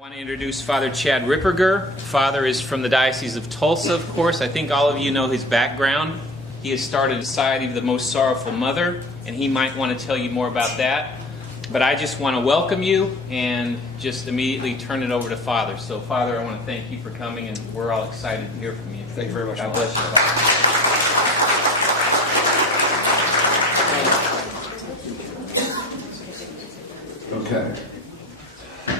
I want to introduce Father Chad Ripperger. Father is from the Diocese of Tulsa, of course. I think all of you know his background. He has started a Society of the Most Sorrowful Mother, and he might want to tell you more about that. But I just want to welcome you and just immediately turn it over to Father. So, Father, I want to thank you for coming, and we're all excited to hear from you. Thank you very much. God bless you, Father. Okay.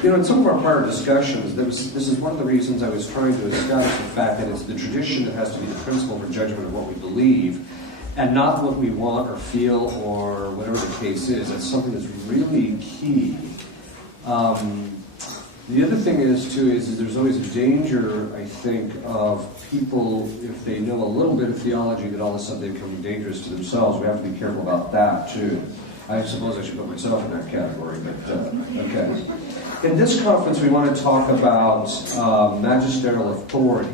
You know, in some of our prior discussions, this is one of the reasons I was trying to establish the fact that it's the tradition that has to be the principle for judgment of what we believe, and not what we want or feel or whatever the case is. That's something that's really key. The other thing is, too, is there's always a danger, I think, of people, if they know a little bit of theology, that all of a sudden they become dangerous to themselves. We have to be careful about that, too. I suppose I should put myself in that category, but okay. In this conference, we want to talk about magisterial authority,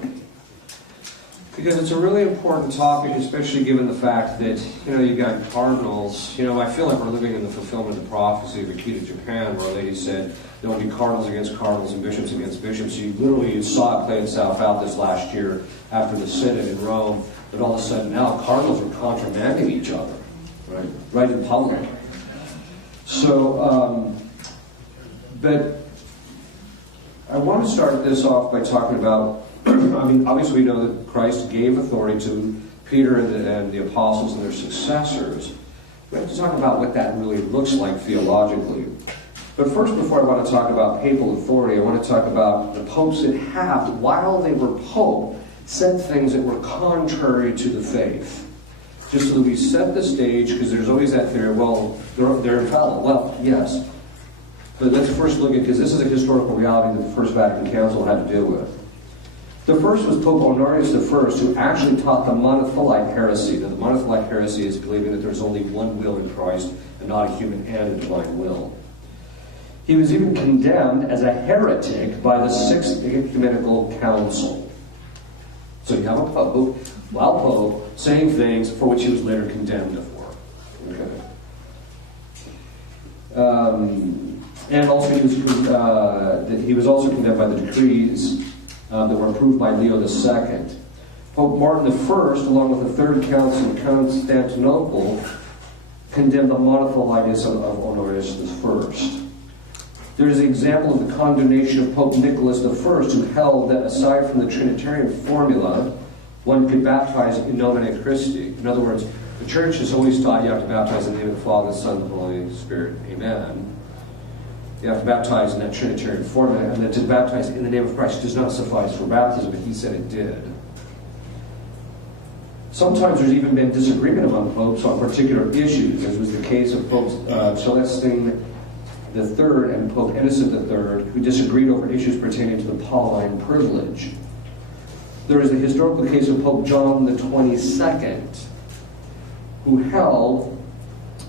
because it's a really important topic, especially given the fact that, you know, you've got cardinals. You know, I feel like we're living in the fulfillment of the prophecy of Akita, Japan, where a lady said there will be cardinals against cardinals and bishops against bishops. You saw it play itself out this last year after the synod in Rome, but all of a sudden now cardinals are contramanding each other, right in public. So, but I want to start this off by talking about, I mean, obviously we know that Christ gave authority to Peter and the apostles and their successors. We have to talk about what that really looks like theologically. But first, before I want to talk about papal authority, I want to talk about the popes that have, while they were pope, said things that were contrary to the faith. Just so that we set the stage, because there's always that theory, well, they're infallible. Well, yes. But let's first look at, because this is a historical reality that the First Vatican Council had to deal with. The first was Pope Honorius I, who actually taught the monothelite heresy. Now, the monothelite heresy is believing that there's only one will in Christ, and not a human and a divine will. He was even condemned as a heretic by the Sixth Ecumenical Council. So you have a pope, while pope, saying things for which he was later condemned for. Okay. And also he was also condemned by the decrees that were approved by Leo II. Pope Martin I, along with the Third Council of Constantinople, condemned the monothelitism of Honorius I. There is an example of the condemnation of Pope Nicholas I, who held that aside from the Trinitarian formula, one could baptize in nomine Christi. In other words, the Church has always taught you have to baptize in the name of the Father, the Son, and the Holy Spirit. Amen. You have to baptize in that Trinitarian formula, and that to baptize in the name of Christ does not suffice for baptism, but he said it did. Sometimes there's even been disagreement among popes on particular issues, as was the case of Pope Celestine III and Pope Innocent III, who disagreed over issues pertaining to the Pauline privilege. There is the historical case of Pope John XXII, who held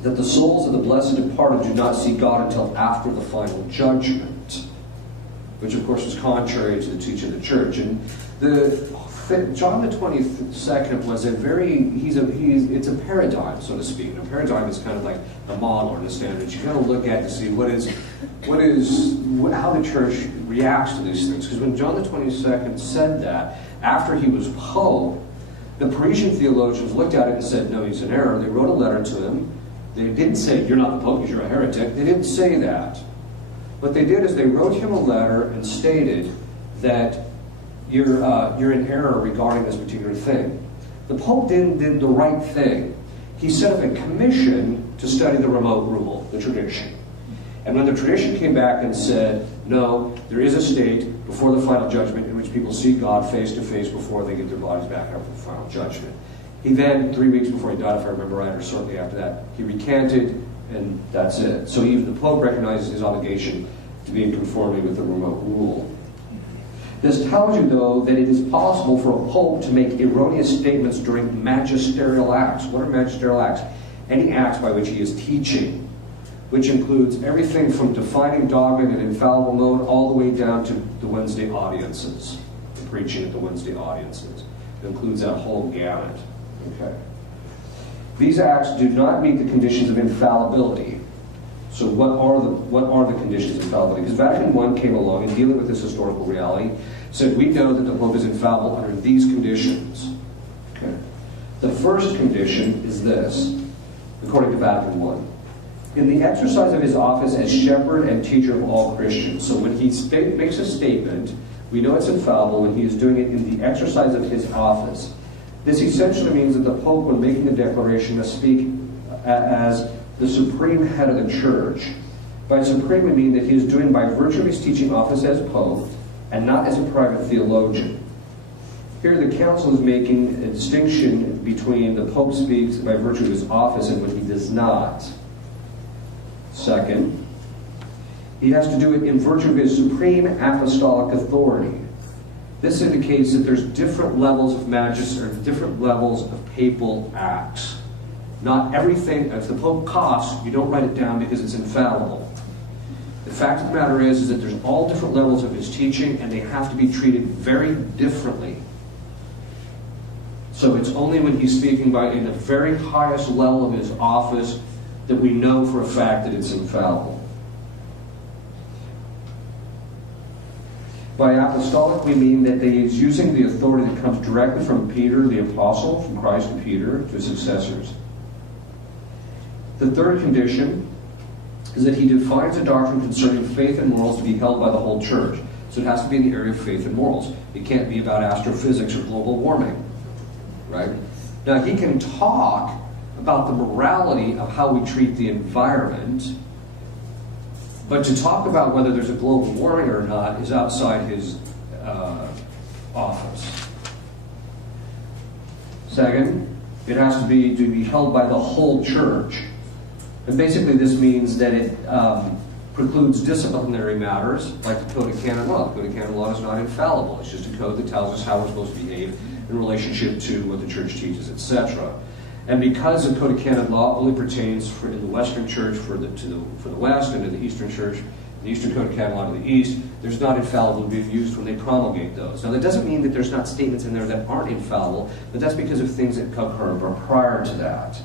that the souls of the blessed departed do not see God until after the final judgment, which of course was contrary to the teaching of the Church. And John XXII was it's a paradigm, so to speak. And a paradigm is kind of like a model or the standard. You kind of look at to see how the Church reacts to these things. Because when John XXII said that, after he was pope, the Parisian theologians looked at it and said, no, he's in error. They wrote a letter to him. They didn't say, you're not the Pope because you're a heretic. They didn't say that. What they did is they wrote him a letter and stated that you're in error regarding this particular thing. The Pope did the right thing. He set up a commission to study the remote rule, the tradition. And when the tradition came back and said, no, there is a state before the final judgment in which people see God face to face before they get their bodies back after the final judgment. He then, 3 weeks before he died, if I remember right, or shortly after that, he recanted, and that's it. So even the Pope recognizes his obligation to be in conformity with the remote rule. This tells you, though, that it is possible for a Pope to make erroneous statements during magisterial acts. What are magisterial acts? Any acts by which he is teaching, which includes everything from defining dogma in an infallible mode all the way down to the Wednesday audiences, the preaching at the Wednesday audiences. It includes that whole gamut. Okay. These acts do not meet the conditions of infallibility. So what are the conditions of infallibility? Because Vatican I came along and dealing with this historical reality said we know that the Pope is infallible under these conditions. Okay. The first condition is this, according to Vatican I. In the exercise of his office as shepherd and teacher of all Christians. So when he makes a statement, we know it's infallible when he is doing it in the exercise of his office. This essentially means that the Pope, when making a declaration, must speak as the supreme head of the Church. By supreme, we mean that he is doing by virtue of his teaching office as Pope, and not as a private theologian. Here the Council is making a distinction between the Pope speaks by virtue of his office and when he does not. Second, he has to do it in virtue of his supreme apostolic authority. This indicates that there's different levels of magisterial, different levels of papal acts. Not everything, if the Pope coughs, you don't write it down because it's infallible. The fact of the matter is that there's all different levels of his teaching and they have to be treated very differently. So it's only when he's speaking in the very highest level of his office that we know for a fact that it's infallible. By apostolic, we mean that he is using the authority that comes directly from Peter, the apostle, from Christ to Peter, to his successors. The third condition is that he defines a doctrine concerning faith and morals to be held by the whole Church. So it has to be in the area of faith and morals. It can't be about astrophysics or global warming. Right? Now, he can talk about the morality of how we treat the environment, but to talk about whether there's a global warming or not is outside his office. Second, it has to be held by the whole Church. And basically this means that it precludes disciplinary matters like the Code of Canon Law. The Code of Canon Law is not infallible. It's just a code that tells us how we're supposed to behave in relationship to what the Church teaches, etc. And because the Code of Canon Law only pertains in the Western Church for the West, and in the Eastern Church, the Eastern Code of Canon Law to the East, there's not infallible to be used when they promulgate those. Now that doesn't mean that there's not statements in there that aren't infallible, but that's because of things that occur prior to that.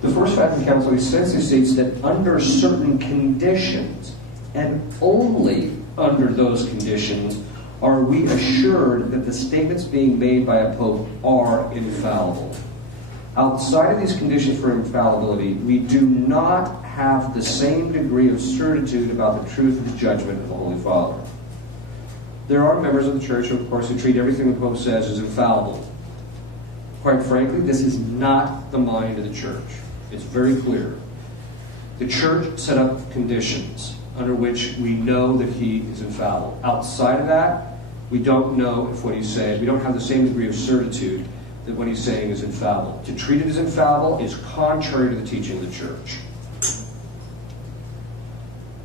The First Vatican Council essentially states that under certain conditions, and only under those conditions, are we assured that the statements being made by a pope are infallible. Outside of these conditions for infallibility, we do not have the same degree of certitude about the truth of the judgment of the Holy Father. There are members of the Church, of course, who treat everything the Pope says as infallible. Quite frankly, this is not the mind of the Church. It's very clear. The Church set up conditions under which we know that he is infallible. Outside of that, we don't know if what he's saying, we don't have the same degree of certitude that what he's saying is infallible. To treat it as infallible is contrary to the teaching of the Church.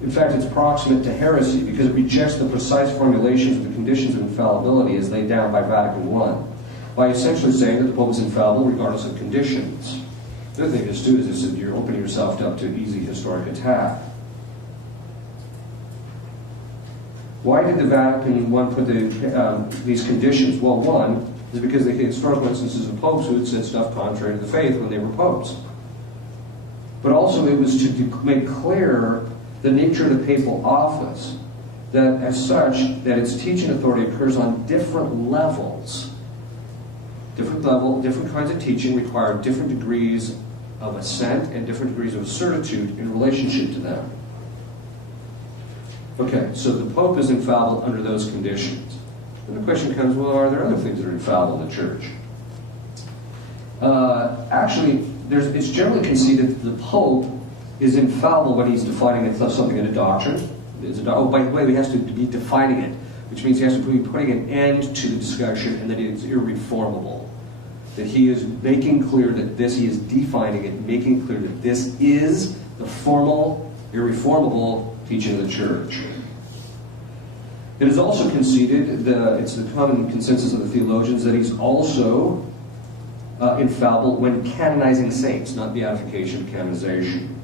In fact, it's proximate to heresy because it rejects the precise formulations of the conditions of infallibility as laid down by Vatican I, by essentially saying that the Pope is infallible regardless of conditions. The other thing is, too, is that you're opening yourself up to easy historic attack. Why did the Vatican I put these conditions? Well, one is because they had historical instances of popes who had said stuff contrary to the faith when they were popes. But also it was to make clear the nature of the papal office, that as such, that its teaching authority occurs on different levels. Different kinds of teaching require different degrees of assent and different degrees of certitude in relationship to them. Okay, so the Pope is infallible under those conditions. And the question comes, well, are there other things that are infallible in the Church? Actually, it's generally conceded that the Pope is infallible when he's defining something in a doctrine. Oh, by the way, he has to be defining it, which means he has to be putting an end to the discussion and that it is irreformable. That he is making clear that he is defining it, making clear that this is the formal, irreformable teaching of the Church. It is also conceded, it's the common consensus of the theologians, that he's also infallible when canonizing saints, not beatification, canonization.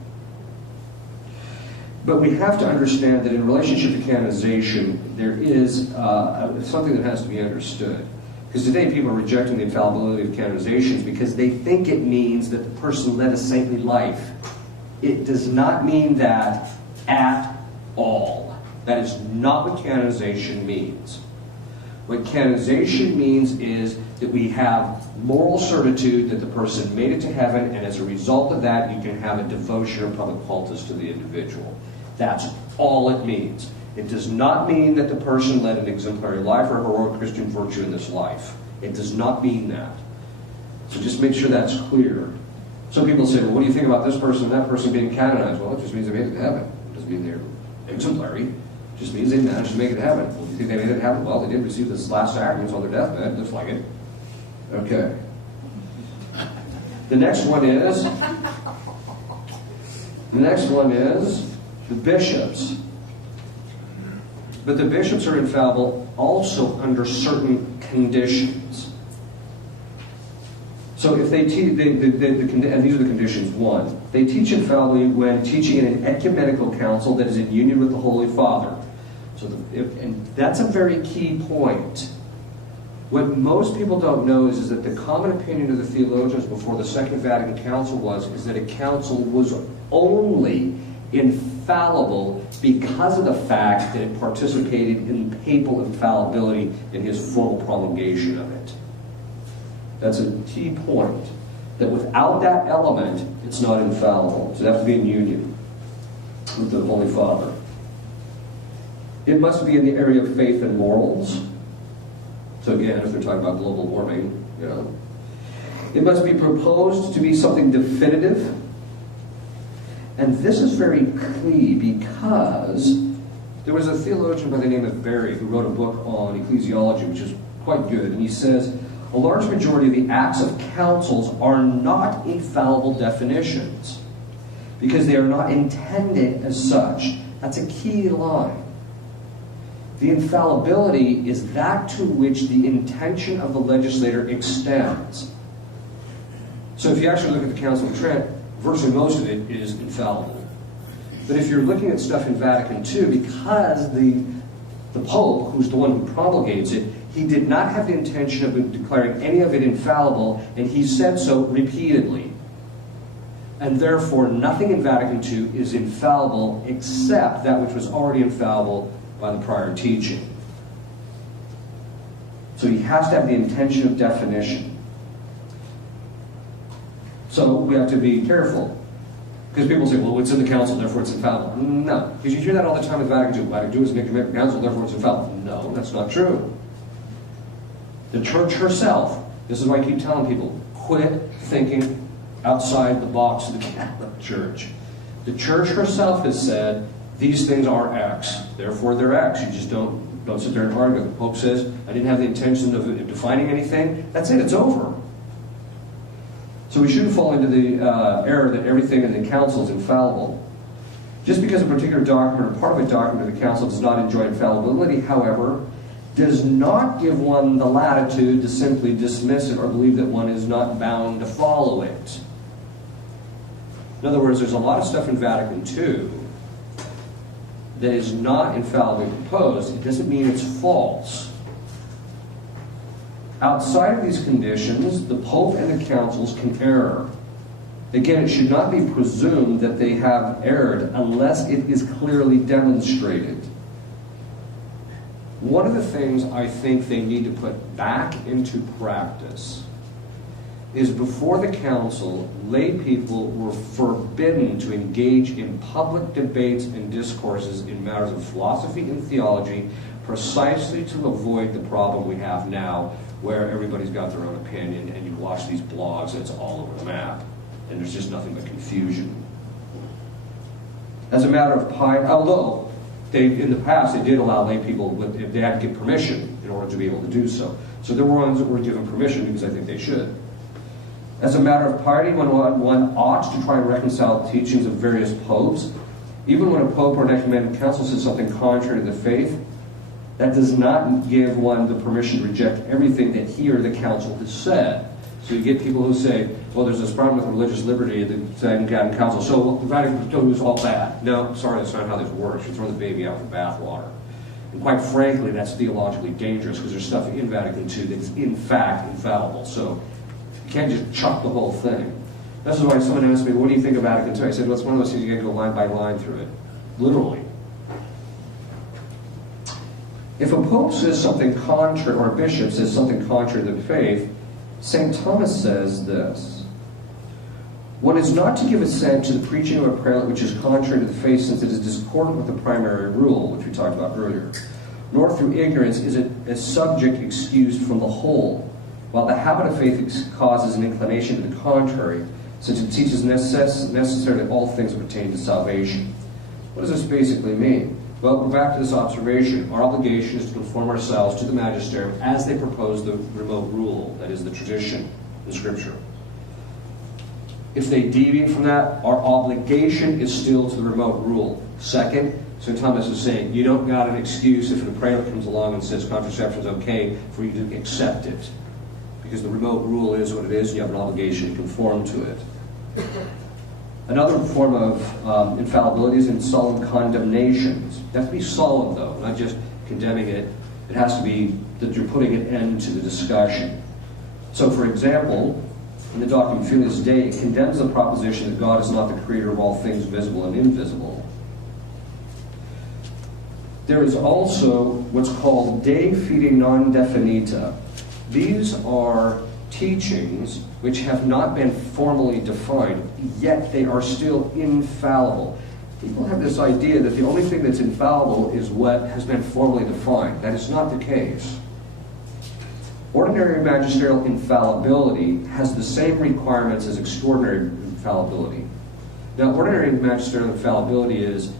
But we have to understand that in relationship to canonization, there is something that has to be understood. Because today people are rejecting the infallibility of canonizations because they think it means that the person led a saintly life. It does not mean that at all. That is not what canonization means. What canonization means is that we have moral certitude that the person made it to heaven, and as a result of that, you can have a devotion or public cultus to the individual. That's all it means. It does not mean that the person led an exemplary life or heroic Christian virtue in this life. It does not mean that. So just make sure that's clear. Some people say, well, what do you think about this person and that person being canonized? Well, it just means they made it to heaven. It doesn't mean they're exemplary. It just means they managed to make it to heaven. Well, do you think they made it to heaven? Well, they did receive this last sacraments on their deathbed. Looks like it. Okay. The next one is the bishops. But the bishops are infallible also under certain conditions. So if they teach, and these are the conditions. One, they teach infallibly when teaching in an ecumenical council that is in union with the Holy Father. So, and that's a very key point. What most people don't know is that the common opinion of the theologians before the Second Vatican Council is that a council was only infallible because of the fact that it participated in papal infallibility in his formal promulgation of it. That's a key point. That without that element, it's not infallible. So it has to be in union with the Holy Father. It must be in the area of faith and morals. So again, if they're talking about global warming, it must be proposed to be something definitive. And this is very key because there was a theologian by the name of Berry who wrote a book on ecclesiology, which is quite good. And he says, a large majority of the acts of councils are not infallible definitions because they are not intended as such. That's a key line. The infallibility is that to which the intention of the legislator extends. So if you actually look at the Council of Trent, virtually most of it is infallible. But if you're looking at stuff in Vatican II, because the Pope, who's the one who promulgates it, he did not have the intention of declaring any of it infallible, and he said so repeatedly. And therefore, nothing in Vatican II is infallible except that which was already infallible by the prior teaching. So he has to have the intention of definition. So we have to be careful. Because people say, well, it's in the council, therefore it's infallible. No, because you hear that all the time with Vatican II. Vatican II is an ecumenical council, therefore it's infallible. No, that's not true. The church herself, this is why I keep telling people, quit thinking outside the box of the Catholic Church. The church herself has said, these things are X, therefore they're X. You just don't sit there and argue. The Pope says, I didn't have the intention of defining anything. That's it, it's over. So we shouldn't fall into the error that everything in the council is infallible. Just because a particular document or part of a document of the council does not enjoy infallibility, however, does not give one the latitude to simply dismiss it or believe that one is not bound to follow it. In other words, there's a lot of stuff in Vatican II that is not infallibly proposed. It doesn't mean it's false. Outside of these conditions, the Pope and the councils can err. Again, it should not be presumed that they have erred unless it is clearly demonstrated. One of the things I think they need to put back into practice is before the council, lay people were forbidden to engage in public debates and discourses in matters of philosophy and theology precisely to avoid the problem we have now where everybody's got their own opinion and you watch these blogs and it's all over the map and there's just nothing but confusion. As a matter of piety, although in the past they did allow lay people, they had to get permission in order to be able to do so. So there were ones that were given permission because I think they should. As a matter of piety, one ought to try and reconcile the teachings of various popes. Even when a pope or an ecumenical council says something contrary to the faith, that does not give one the permission to reject everything that he or the council has said. So you get people who say, well, there's this problem with religious liberty that the Vatican Council, so the Vatican II is all bad. No, sorry, that's not how this works. You throw the baby out with the bathwater. And quite frankly, that's theologically dangerous because there's stuff in Vatican II that's in fact infallible. So you can't just chuck the whole thing. This is why someone asked me, what do you think of Vatican II? I said, well, it's one of those things you got to go line by line through it. Literally. If a pope says something contrary, or a bishop says something contrary to the faith, St. Thomas says this: one is not to give assent to the preaching of a prelate which is contrary to the faith, since it is discordant with the primary rule, which we talked about earlier. Nor through ignorance is it a subject excused from the whole, while the habit of faith causes an inclination to the contrary, since it teaches necessarily all things that pertain to salvation. What does this basically mean? Well, go back to this observation. Our obligation is to conform ourselves to the Magisterium as they propose the remote rule, that is, the tradition in Scripture. If they deviate from that, our obligation is still to the remote rule. Second, St. Thomas is saying, you don't got an excuse if a prelate comes along and says contraception is okay for you to accept it. Because the remote rule is what it is, and you have an obligation to conform to it. Another form of infallibility is in solemn condemnations. It has to be solemn, though, not just condemning it. It has to be that you're putting an end to the discussion. So, for example, in the Doctrine Filius Dei, it condemns the proposition that God is not the creator of all things visible and invisible. There is also what's called De Fide Non Definita. These are teachings which have not been formally defined, yet they are still infallible. People have this idea that the only thing that's infallible is what has been formally defined. That is not the case. Ordinary magisterial infallibility has the same requirements as extraordinary infallibility. Now, ordinary magisterial infallibility is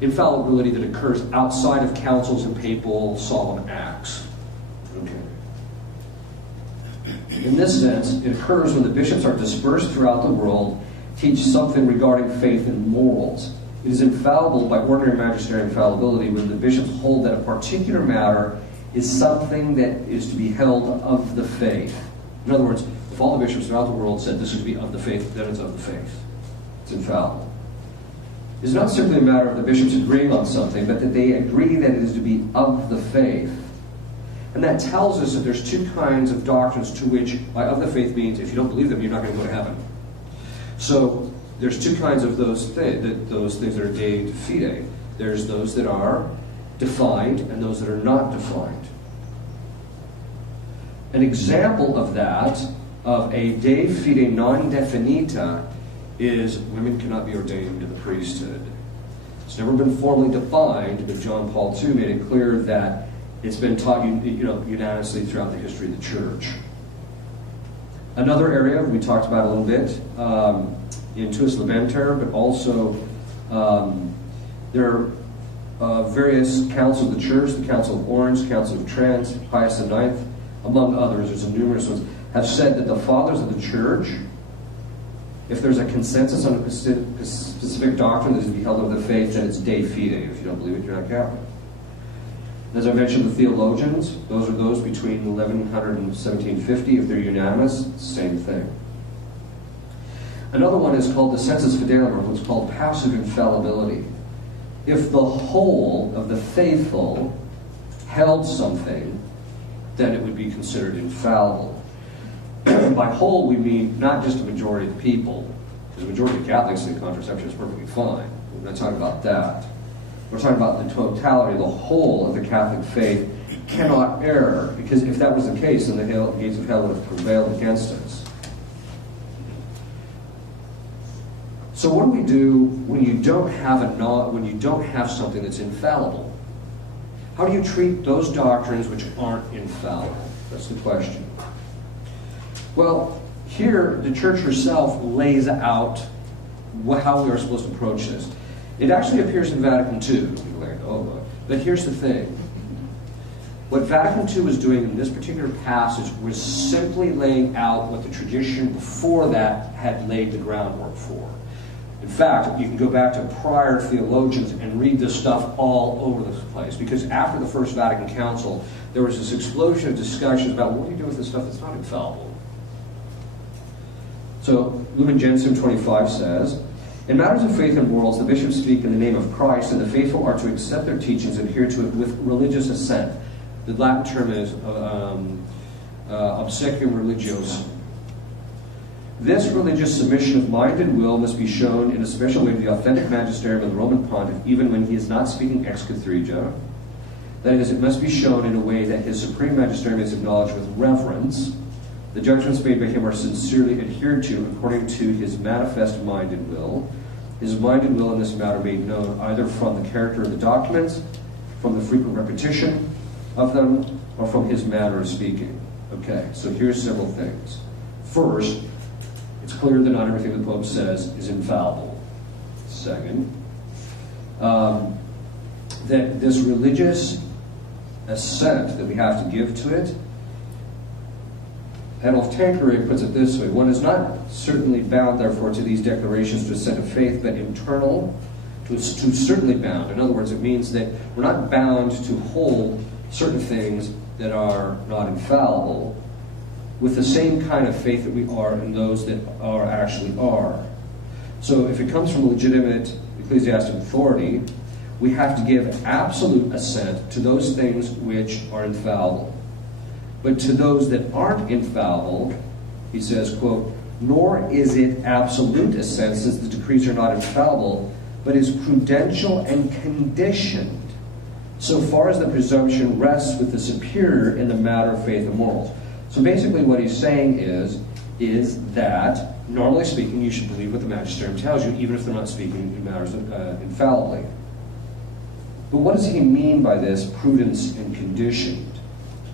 infallibility that occurs outside of councils and papal solemn acts. Okay. In this sense, it occurs when the bishops are dispersed throughout the world, teach something regarding faith and morals. It is infallible by ordinary magisterial infallibility when the bishops hold that a particular matter is something that is to be held of the faith. In other words, if all the bishops throughout the world said this is to be of the faith, then it's of the faith. It's infallible. It's not simply a matter of the bishops agreeing on something, but that they agree that it is to be of the faith. And that tells us that there's two kinds of doctrines to which, of the faith means, if you don't believe them, you're not going to go to heaven. So there's two kinds of those things that are de fide. There's those that are defined and those that are not defined. An example of that, of a de fide non definita, is women cannot be ordained to the priesthood. It's never been formally defined, but John Paul II made it clear that it's been taught unanimously throughout the history of the Church. Another area we talked about a little bit in Tuus Libenter, but also there are various councils of the Church, the Council of Orange, Council of Trent, Pius IX, among others, there's numerous ones, have said that the fathers of the Church, if there's a consensus on a specific doctrine that is to be held of the faith, then it's de fide. If you don't believe it, you're not Catholic. As I mentioned, the theologians, those are those between 1100 and 1750. If they're unanimous, same thing. Another one is called the sensus fidelium, or what's called passive infallibility. If the whole of the faithful held something, then it would be considered infallible. By whole, we mean not just a majority of the people, because the majority of Catholics think contraception is perfectly fine. We're not talking about that. We're talking about the totality, the whole of the Catholic faith cannot err, because if that was the case, then the gates of hell would have prevailed against us. So what do we do when you don't have something that's infallible? How do you treat those doctrines which aren't infallible? That's the question. Well, here the Church herself lays out how we are supposed to approach this. It actually appears in Vatican II. But here's the thing. What Vatican II was doing in this particular passage was simply laying out what the tradition before that had laid the groundwork for. In fact, you can go back to prior theologians and read this stuff all over the place, because after the First Vatican Council, there was this explosion of discussions about what do you do with this stuff that's not infallible. So, Lumen Gentium 25 says, in matters of faith and morals, the bishops speak in the name of Christ, and the faithful are to accept their teachings and adhere to it with religious assent. The Latin term is obsequium religiosum. This religious submission of mind and will must be shown in a special way to the authentic magisterium of the Roman pontiff, even when he is not speaking ex cathedra. That is, it must be shown in a way that his supreme magisterium is acknowledged with reverence. The judgments made by him are sincerely adhered to according to his manifest mind and will. His mind and will in this matter made known either from the character of the documents, from the frequent repetition of them, or from his manner of speaking. Okay, so here's several things. First, it's clear that not everything the Pope says is infallible. Second, that this religious assent that we have to give to it, Adolf Tanqueray puts it this way: one is not certainly bound, therefore, to these declarations to assent of faith, but internal, to certainly bound. In other words, it means that we're not bound to hold certain things that are not infallible, with the same kind of faith that we are in those that are actually are. So if it comes from legitimate ecclesiastic authority, we have to give absolute assent to those things which are infallible. But to those that aren't infallible, he says, quote, nor is it absolute assent, since the decrees are not infallible, but is prudential and conditioned, so far as the presumption rests with the superior in the matter of faith and morals. So basically what he's saying is that, normally speaking, you should believe what the magisterium tells you, even if they're not speaking in matters infallibly. But what does he mean by this, prudence and conditioned?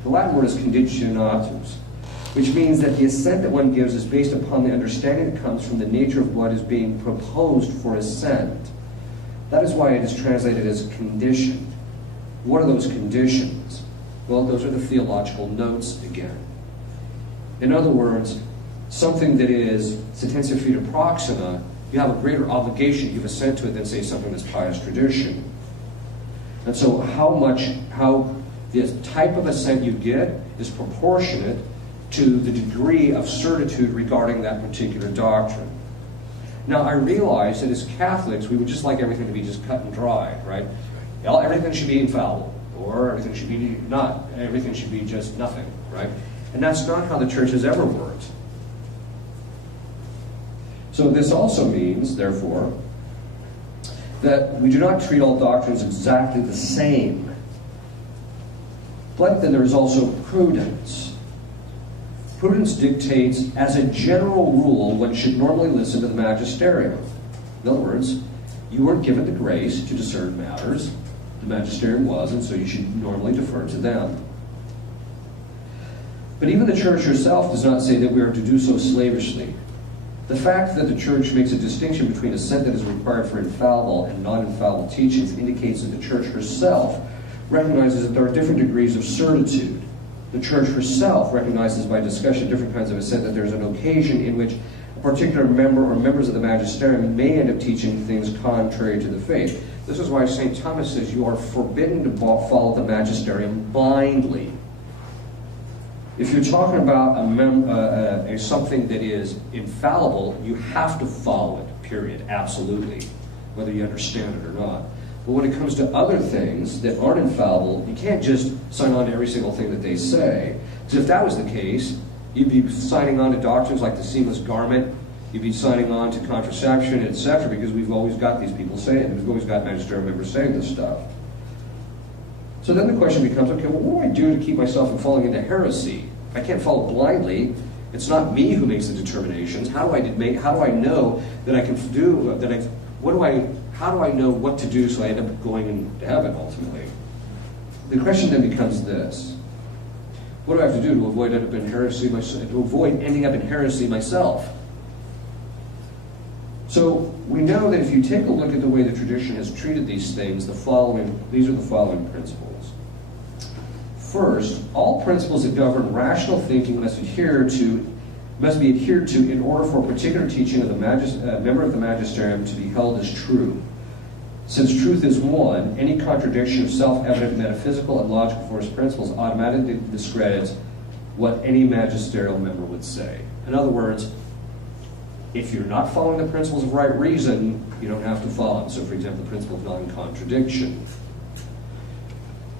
The Latin word is conditionatus, which means that the assent that one gives is based upon the understanding that comes from the nature of what is being proposed for assent. That is why it is translated as conditioned. What are those conditions? Well, those are the theological notes again. In other words, something that is sententia fide proxima, you have a greater obligation to give assent to it than, say, something that's pious tradition. And so how the type of assent you get is proportionate to the degree of certitude regarding that particular doctrine. Now, I realize that as Catholics, we would just like everything to be just cut and dry, right? Well, everything should be infallible, or everything should be not. Everything should be just nothing, right? And that's not how the church has ever worked. So this also means, therefore, that we do not treat all doctrines exactly the same. But then there is also prudence. Prudence dictates, as a general rule, one should normally listen to the magisterium. In other words, you weren't given the grace to discern matters. The magisterium was, and so you should normally defer to them. But even the church herself does not say that we are to do so slavishly. The fact that the church makes a distinction between assent that is required for infallible and non-infallible teachings indicates that the church herself recognizes that there are different degrees of certitude. The church herself recognizes by discussion of different kinds of assent that there is an occasion in which a particular member or members of the magisterium may end up teaching things contrary to the faith. This is why St. Thomas says you are forbidden to follow the magisterium blindly. If you're talking about something that is infallible, you have to follow it, period, absolutely, whether you understand it or not. But when it comes to other things that aren't infallible, you can't just sign on to every single thing that they say. Because if that was the case, you'd be signing on to doctrines like the seamless garment, you'd be signing on to contraception, etc., because we've always got these people saying it. We've always got magisterial members saying this stuff. So then the question becomes, okay, well, what do I do to keep myself from falling into heresy? If I can't follow blindly, it's not me who makes the determinations. How do I know that I can do that? How do I know what to do so I end up going into heaven ultimately? The question then becomes this: what do I have to do to avoid ending up in heresy myself? So we know that if you take a look at the way the tradition has treated these things, these are the following principles. First, all principles that govern rational thinking must be adhered to in order for a particular teaching of the member of the magisterium to be held as true. Since truth is one, any contradiction of self-evident metaphysical and logical force principles automatically discredits what any magisterial member would say. In other words, if you're not following the principles of right reason, you don't have to follow them. So, for example, the principle of non-contradiction.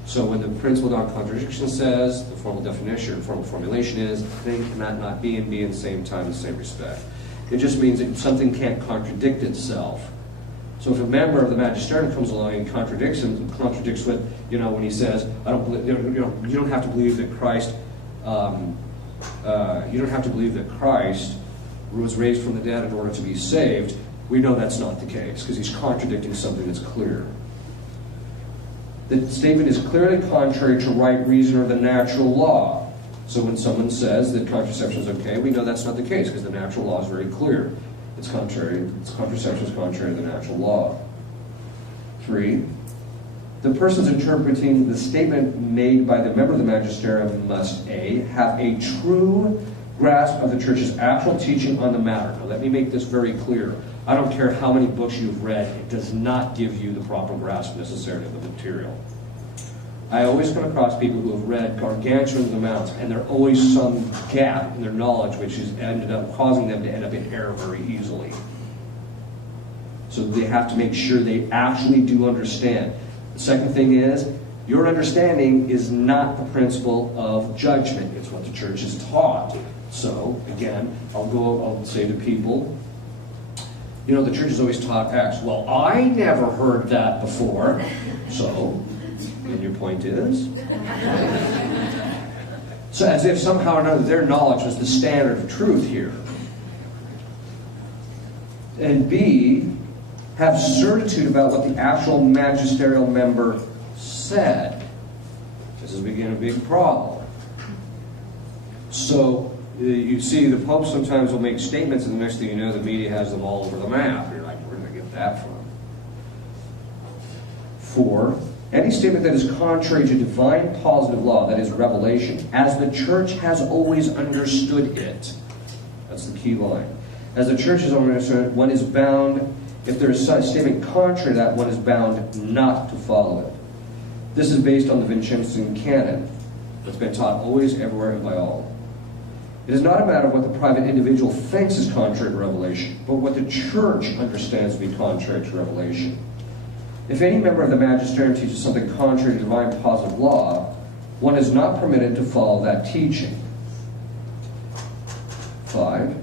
So when the principle of non-contradiction says, the formal definition or formal formulation is, thing cannot not be and be in the same time in the same respect. It just means that something can't contradict itself. So if a member of the magisterium comes along and contradicts what, when he says, "I don't believe, you don't have to believe that Christ, you don't have to believe that Christ was raised from the dead in order to be saved," we know that's not the case because he's contradicting something that's clear. The statement is clearly contrary to right reason or the natural law. So when someone says that contraception is okay, we know that's not the case because the natural law is very clear. Contraception is contrary to the natural law. 3, the persons interpreting the statement made by the member of the magisterium must A, have a true grasp of the church's actual teaching on the matter. Now let me make this very clear. I don't care how many books you've read, it does not give you the proper grasp necessarily of the material. I always come across people who have read gargantuan amounts, and there's always some gap in their knowledge which has ended up causing them to end up in error very easily. So they have to make sure they actually do understand. The second thing is, your understanding is not the principle of judgment. It's what the church is taught. So, again, I'll say to people, the church has always taught X. Well, I never heard that before. So, and your point is? So as if somehow or another their knowledge was the standard of truth here. And B, have certitude about what the actual magisterial member said. This is again a big problem. So you see the Pope sometimes will make statements, and the next thing you know the media has them all over the map. You're like, where did I get that from? 4, any statement that is contrary to divine positive law, that is revelation, as the church has always understood it. That's the key line. As the church has always understood it, one is bound, if there is a statement contrary to that, one is bound not to follow it. This is based on the Vincentian canon that's been taught always, everywhere, and by all. It is not a matter of what the private individual thinks is contrary to revelation, but what the church understands to be contrary to revelation. If any member of the magisterium teaches something contrary to divine positive law, one is not permitted to follow that teaching. 5,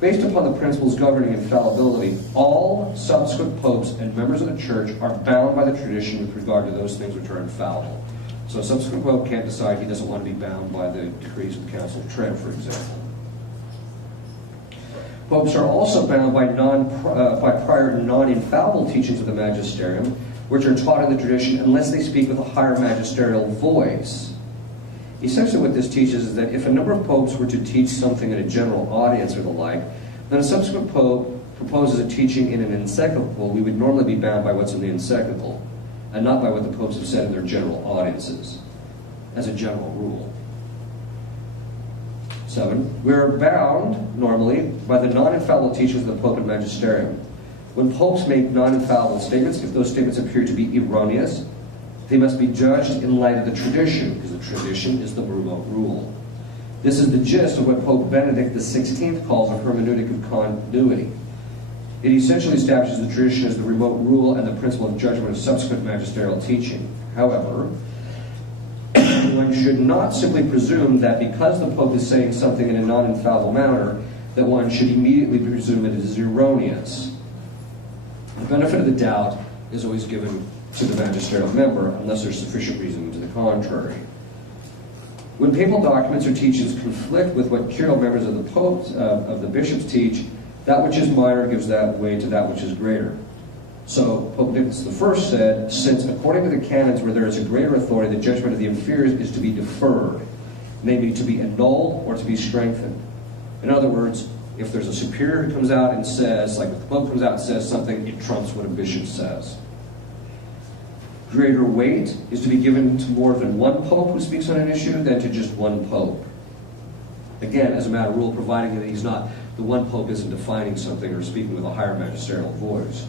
based upon the principles governing infallibility, all subsequent popes and members of the church are bound by the tradition with regard to those things which are infallible. So a subsequent pope can't decide he doesn't want to be bound by the decrees of the Council of Trent, for example. Popes are also bound by prior non-infallible teachings of the magisterium, which are taught in the tradition unless they speak with a higher magisterial voice. Essentially what this teaches is that if a number of popes were to teach something in a general audience or the like, then a subsequent pope proposes a teaching in an encyclical, we would normally be bound by what's in the encyclical, and not by what the popes have said in their general audiences, as a general rule. 7, we're bound, normally, by the non-infallible teachings of the Pope and Magisterium. When popes make non-infallible statements, if those statements appear to be erroneous, they must be judged in light of the tradition, because the tradition is the remote rule. This is the gist of what Pope Benedict XVI calls a hermeneutic of continuity. It essentially establishes the tradition as the remote rule and the principle of judgment of subsequent magisterial teaching. However, one should not simply presume that because the Pope is saying something in a non-infallible manner, that one should immediately presume it is erroneous. The benefit of the doubt is always given to the magisterial member unless there's sufficient reason to the contrary. When papal documents or teachings conflict with what curial members of the popes, of the bishops teach, that which is minor gives that way to that which is greater. So Pope Nicholas I said, since according to the canons where there is a greater authority, the judgment of the inferiors is to be deferred, namely to be annulled or to be strengthened. In other words, if there's a superior who comes out and says, like if the Pope comes out and says something, it trumps what a bishop says. Greater weight is to be given to more than one Pope who speaks on an issue than to just one Pope. Again, as a matter of rule, providing that the one Pope isn't defining something or speaking with a higher magisterial voice.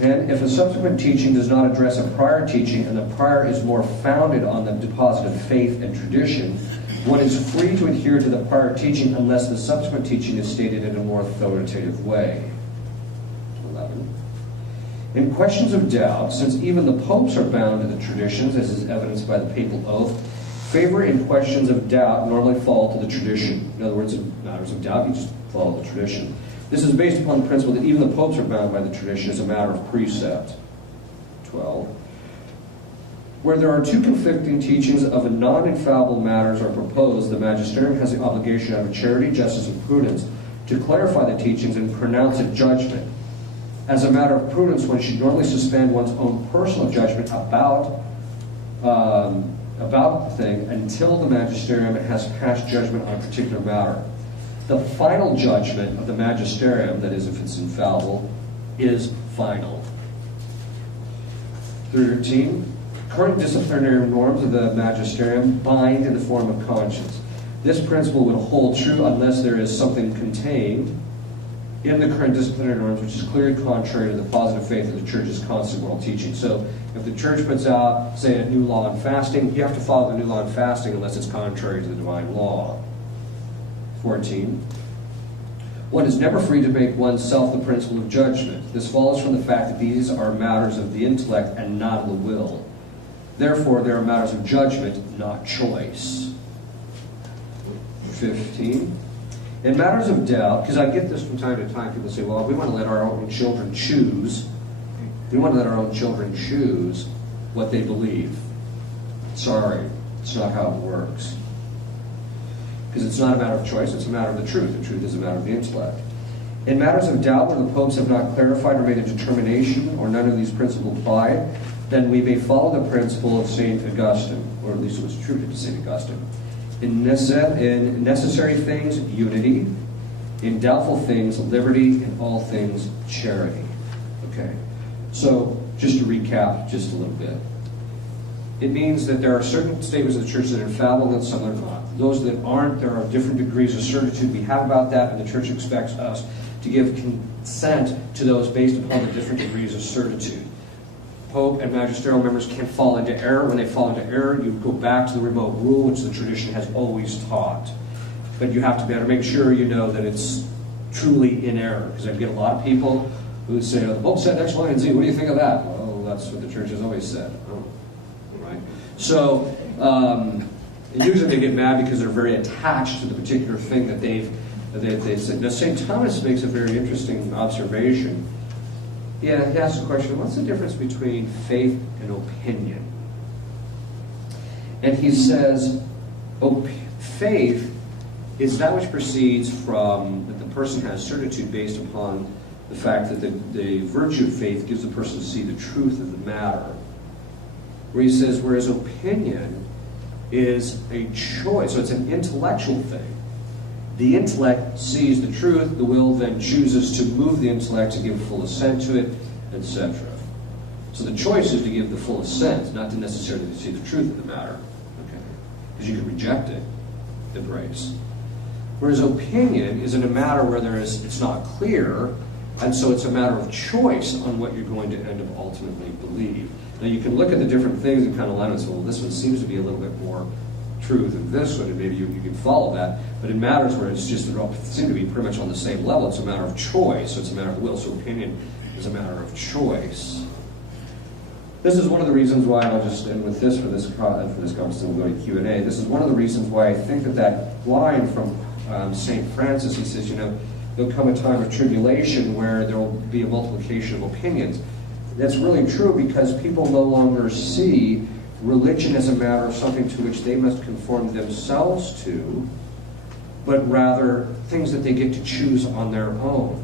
And if a subsequent teaching does not address a prior teaching and the prior is more founded on the deposit of faith and tradition, one is free to adhere to the prior teaching unless the subsequent teaching is stated in a more authoritative way. 11. In questions of doubt, since even the popes are bound to the traditions, as is evidenced by the papal oath, Favor in questions of doubt normally fall to the tradition. In other words, in matters of doubt, you just follow the tradition. This is based upon the principle that even the popes are bound by the tradition as a matter of precept. 12. Where there are two conflicting teachings of a non-infallible matters are proposed, the magisterium has the obligation out of charity, justice, and prudence to clarify the teachings and pronounce a judgment. As a matter of prudence, one should normally suspend one's own personal judgment about the thing until the magisterium has passed judgment on a particular matter. The final judgment of the magisterium, that is, if it's infallible, is final. 13. Current disciplinary norms of the magisterium bind in the form of conscience. This principle would hold true unless there is something contained in the current disciplinary norms which is clearly contrary to the positive faith of the Church's constant moral teaching. So if the Church puts out, say, a new law on fasting, you have to follow the new law on fasting unless it's contrary to the divine law. 14. One is never free to make oneself the principle of judgment. This follows from the fact that these are matters of the intellect and not of the will. Therefore, they are matters of judgment, not choice. 15. In matters of doubt, because I get this from time to time, people say, well, we want to let our own children choose. We want to let our own children choose what they believe. Sorry, it's not how it works. Because it's not a matter of choice, it's a matter of the truth. The truth is a matter of the intellect. In matters of doubt, where the popes have not clarified or made a determination, or none of these principles apply, then we may follow the principle of St. Augustine, or at least it was true to St. Augustine. In necessary things, unity. In doubtful things, liberty. In all things, charity. Okay. So, just to recap just a little bit. It means that there are certain statements of the Church that are infallible and some are not. Those that aren't, there are different degrees of certitude we have about that, and the Church expects us to give consent to those based upon the different degrees of certitude. Pope and magisterial members can't fall into error. When they fall into error, you go back to the remote rule, which the tradition has always taught. But you have to be able to make sure you know that it's truly in error. Because I get a lot of people who say, oh, the Pope said X, Y, and Z. What do you think of that? Well, that's what the Church has always said. Oh, all right. So, usually they get mad because they're very attached to the particular thing that they've said. Now, St. Thomas makes a very interesting observation. Yeah, he asks the question, what's the difference between faith and opinion? And he says, faith is that which proceeds from that the person has certitude based upon the fact that the virtue of faith gives the person to see the truth of the matter. Where he says, whereas opinion is a choice, so it's an intellectual thing. The intellect sees the truth, the will then chooses to move the intellect to give full assent to it, etc. So the choice is to give the full assent, not to necessarily see the truth of the matter. Okay? Because you can reject it, the grace. Whereas opinion is in a matter where it's not clear, and so it's a matter of choice on what you're going to end up ultimately believe. Now you can look at the different things and kind of line and say, well, this one seems to be a little bit more true than this one, and maybe you can follow that. But in matters where it's just, they seem to be pretty much on the same level, it's a matter of choice, so it's a matter of will. So opinion is a matter of choice. This is one of the reasons why, and I'll just end with this for this conversation, we'll go to Q&A. This is one of the reasons why I think that line from St. Francis, he says, there'll come a time of tribulation where there will be a multiplication of opinions. That's really true because people no longer see religion as a matter of something to which they must conform themselves to, but rather things that they get to choose on their own,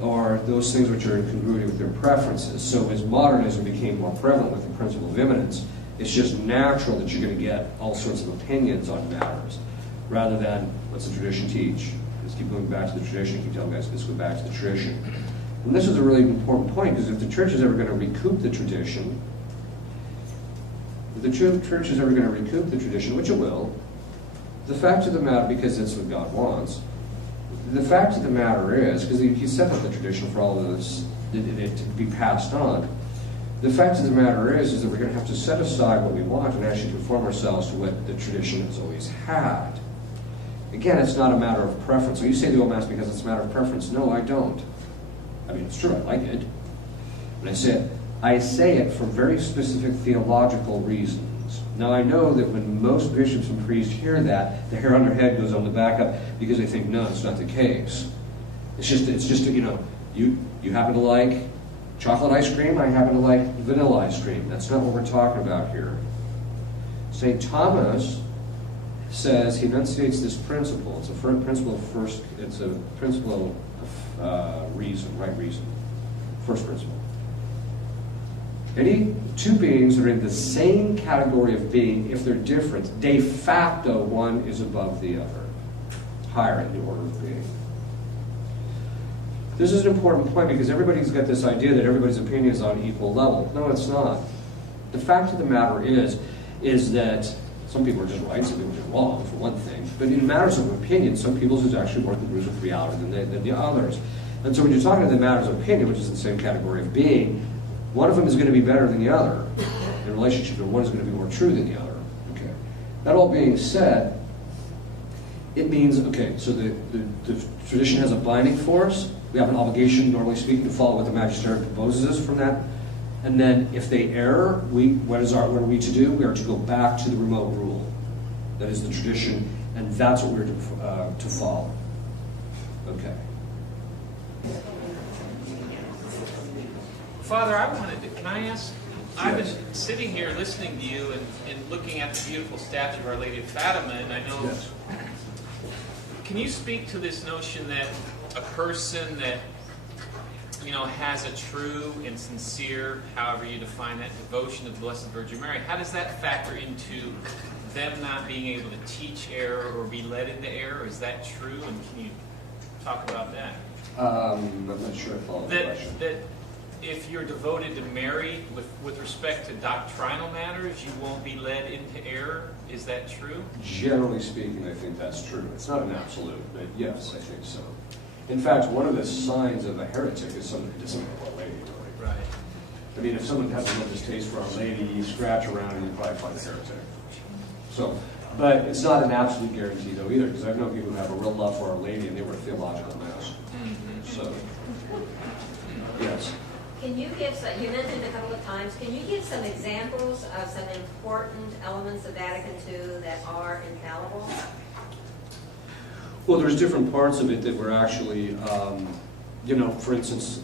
or those things which are in congruity with their preferences. So as modernism became more prevalent with the principle of immanence, it's just natural that you're going to get all sorts of opinions on matters, rather than what's the tradition teach. Just keep going back to the tradition, keep telling guys, let's go back to the tradition. And this is a really important point, because if the church is ever going to recoup the tradition, which it will, the fact of the matter, because that's what God wants, the fact of the matter is, because he set up the tradition for all of this, it to be passed on, the fact of the matter is that we're going to have to set aside what we want and actually conform ourselves to what the tradition has always had. Again, it's not a matter of preference. So you say the old Mass because it's a matter of preference. No, I don't. I mean, it's true, I like it. But I say it for very specific theological reasons. Now I know that when most bishops and priests hear that, the hair on their head goes on the back up because they think, no, it's not the case. It's just you know, you happen to like chocolate ice cream, I happen to like vanilla ice cream. That's not what we're talking about here. St. Thomas says, he enunciates this principle. It's a principle of reason, right reason. First principle. Any two beings that are in the same category of being, if they're different, de facto one is above the other, higher in the order of being. This is an important point because everybody's got this idea that everybody's opinion is on equal level. No, it's not. The fact of the matter is that some people are just right, some people are just wrong, for one thing. But in matters of opinion, some people's is actually more agrees with reality than the others. And so when you're talking about the matters of opinion, which is the same category of being, one of them is going to be better than the other in relationship, or one is going to be more true than the other. Okay. That all being said, it means, okay, so the tradition has a binding force. We have an obligation, normally speaking, to follow what the Magisterial proposes us from that. And then if they err, what are we to do? We are to go back to the remote rule. That is the tradition, and that's what we're to follow. Okay. Father, can I ask, I've been sitting here listening to you and looking at the beautiful statue of Our Lady of Fatima, and I know, can you speak to this notion that a person that, you know, has a true and sincere, however you define that, devotion to the Blessed Virgin Mary, how does that factor into them not being able to teach error or be led into error? Is that true? And can you talk about that? I'm not sure I follow the question. That if you're devoted to Mary with respect to doctrinal matters, you won't be led into error. Is that true? Generally speaking, I think that's true. It's not an absolute, but yes, I think so. In fact, one of the signs of a heretic is someone who doesn't know Our Lady, really. Right. I mean, if someone has a religious taste for Our Lady, you scratch around and you probably find a heretic. So, but it's not an absolute guarantee, though, either, because I've known people who have a real love for Our Lady and they were a theological mess. So, yes. Can you give some, you mentioned a couple of times, can you give some examples of some important elements of Vatican II that are infallible? Well, there's different parts of it that were actually, you know, for instance,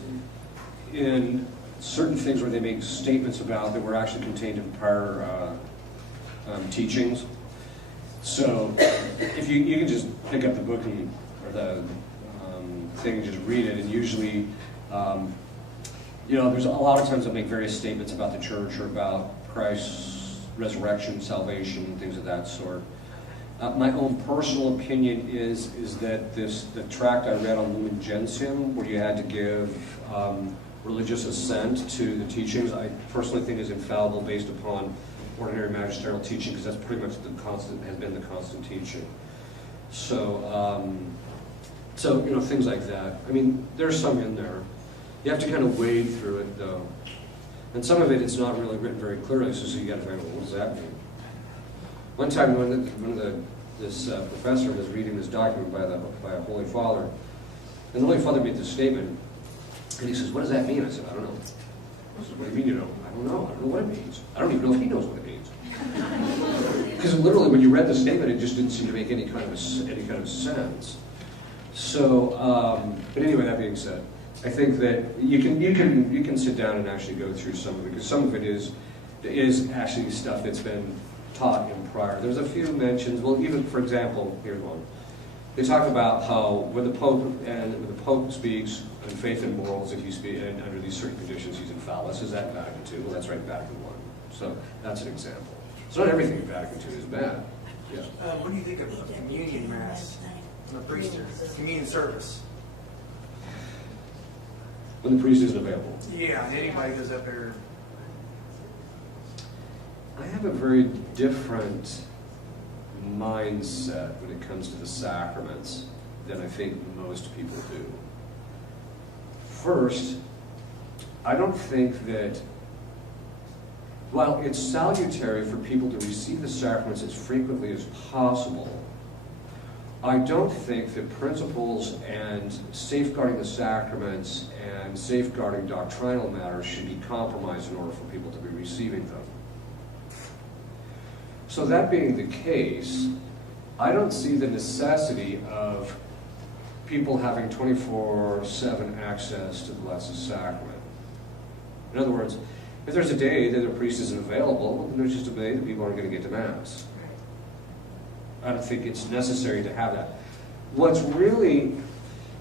in certain things where they make statements about that were actually contained in prior teachings. So if you can just pick up the book or the thing and just read it, and usually, you know, there's a lot of times they'll make various statements about the church or about Christ's resurrection, salvation, things of that sort. My own personal opinion is that the tract I read on Lumen Gentium, where you had to give religious assent to the teachings, I personally think is infallible based upon ordinary magisterial teaching, because that's pretty much has been the constant teaching. So, so you know, things like that. I mean, there's some in there. You have to kind of wade through it, though. And some of it is not really written very clearly, so you got to find out, what does that mean? One time, this professor was reading this document by a Holy Father, and the Holy Father made this statement, and he says, "What does that mean?" I said, "I don't know." He said, "What do you mean you don't?" "I don't know. I don't know what it means. I don't even know if he knows what it means." Because literally, when you read the statement, it just didn't seem to make any kind of sense. So, but anyway, that being said, I think that you can sit down and actually go through some of it, because some of it is actually stuff that's been taught in prior. There's a few mentions. Well, even for example, here's one. They talk about how when the Pope speaks on faith and morals, if you speak and under these certain conditions, he's infallible. This is at Vatican II. Well, that's right, Vatican I. So that's an example. So not everything in Vatican II is bad. Yeah. What do you think of a communion mass, the priest, communion service? When the priest isn't available. Yeah, and anybody goes up there. I have a very different mindset when it comes to the sacraments than I think most people do. First, I don't think that, while it's salutary for people to receive the sacraments as frequently as possible, I don't think that principles and safeguarding the sacraments and safeguarding doctrinal matters should be compromised in order for people to be receiving them. So that being the case, I don't see the necessity of people having 24/7 access to the Blessed Sacrament. In other words, if there's a day that a priest isn't available, then there's just a day that people aren't going to get to Mass. I don't think it's necessary to have that. What's really,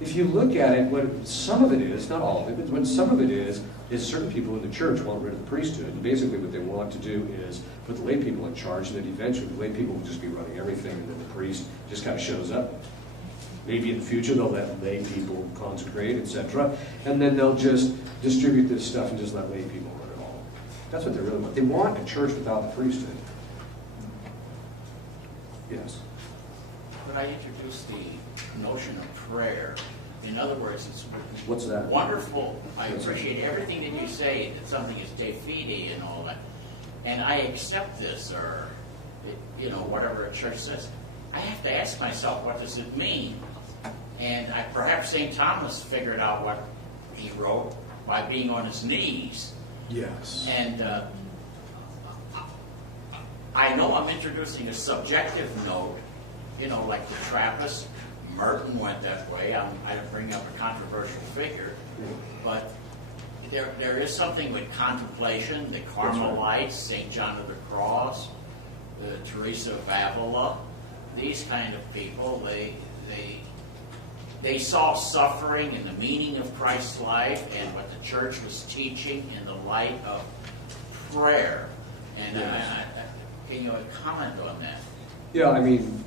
if you look at it, what some of it is, not all of it, but what some of it is certain people in the church want rid of the priesthood. And basically what they want to do is put the lay people in charge, and then eventually the lay people will just be running everything, and then the priest just kind of shows up. Maybe in the future they'll let lay people consecrate, etc. And then they'll just distribute this stuff and just let lay people run it all. That's what they really want. They want a church without the priesthood. Yes? When I introduced the notion of prayer, in other words, it's What's that? wonderful. I appreciate everything that you say, that something is de fide and all that. And I accept this, or, you know, whatever a church says. I have to ask myself, what does it mean? And perhaps St. Thomas figured out what he wrote by being on his knees. Yes. And I know I'm introducing a subjective note, you know, like the Trappist. Merton went that way. I don't bring up a controversial figure, but there is something with contemplation. The Carmelites, St. John of the Cross, Teresa of Avila, these kind of people, they saw suffering and the meaning of Christ's life and what the church was teaching in the light of prayer. And can you comment on that? Yeah, I mean,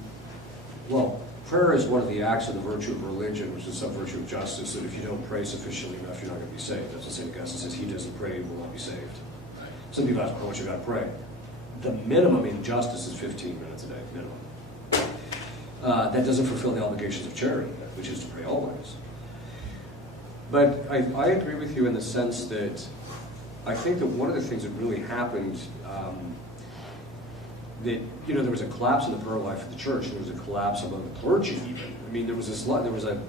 well, prayer is one of the acts of the virtue of religion, which is some virtue of justice, that if you don't pray sufficiently enough, you're not going to be saved. That's what St. Augustine says. He doesn't pray, he will not be saved. Some people ask, how much you got to pray? The minimum in justice is 15 minutes a day, minimum. That doesn't fulfill the obligations of charity, which is to pray always. But I agree with you in the sense that I think that one of the things that really happened, that, you know, there was a collapse in the prayer life of the church. There was a collapse among the clergy even. I mean, there was an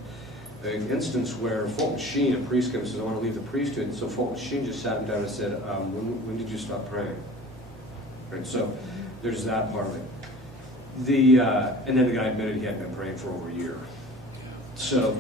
instance where Fulton Sheen, a priest, came and said, I want to leave the priesthood. And so Fulton Sheen just sat him down and said, when did you stop praying? Right, so there's that part of it. And then the guy admitted he hadn't been praying for over a year. So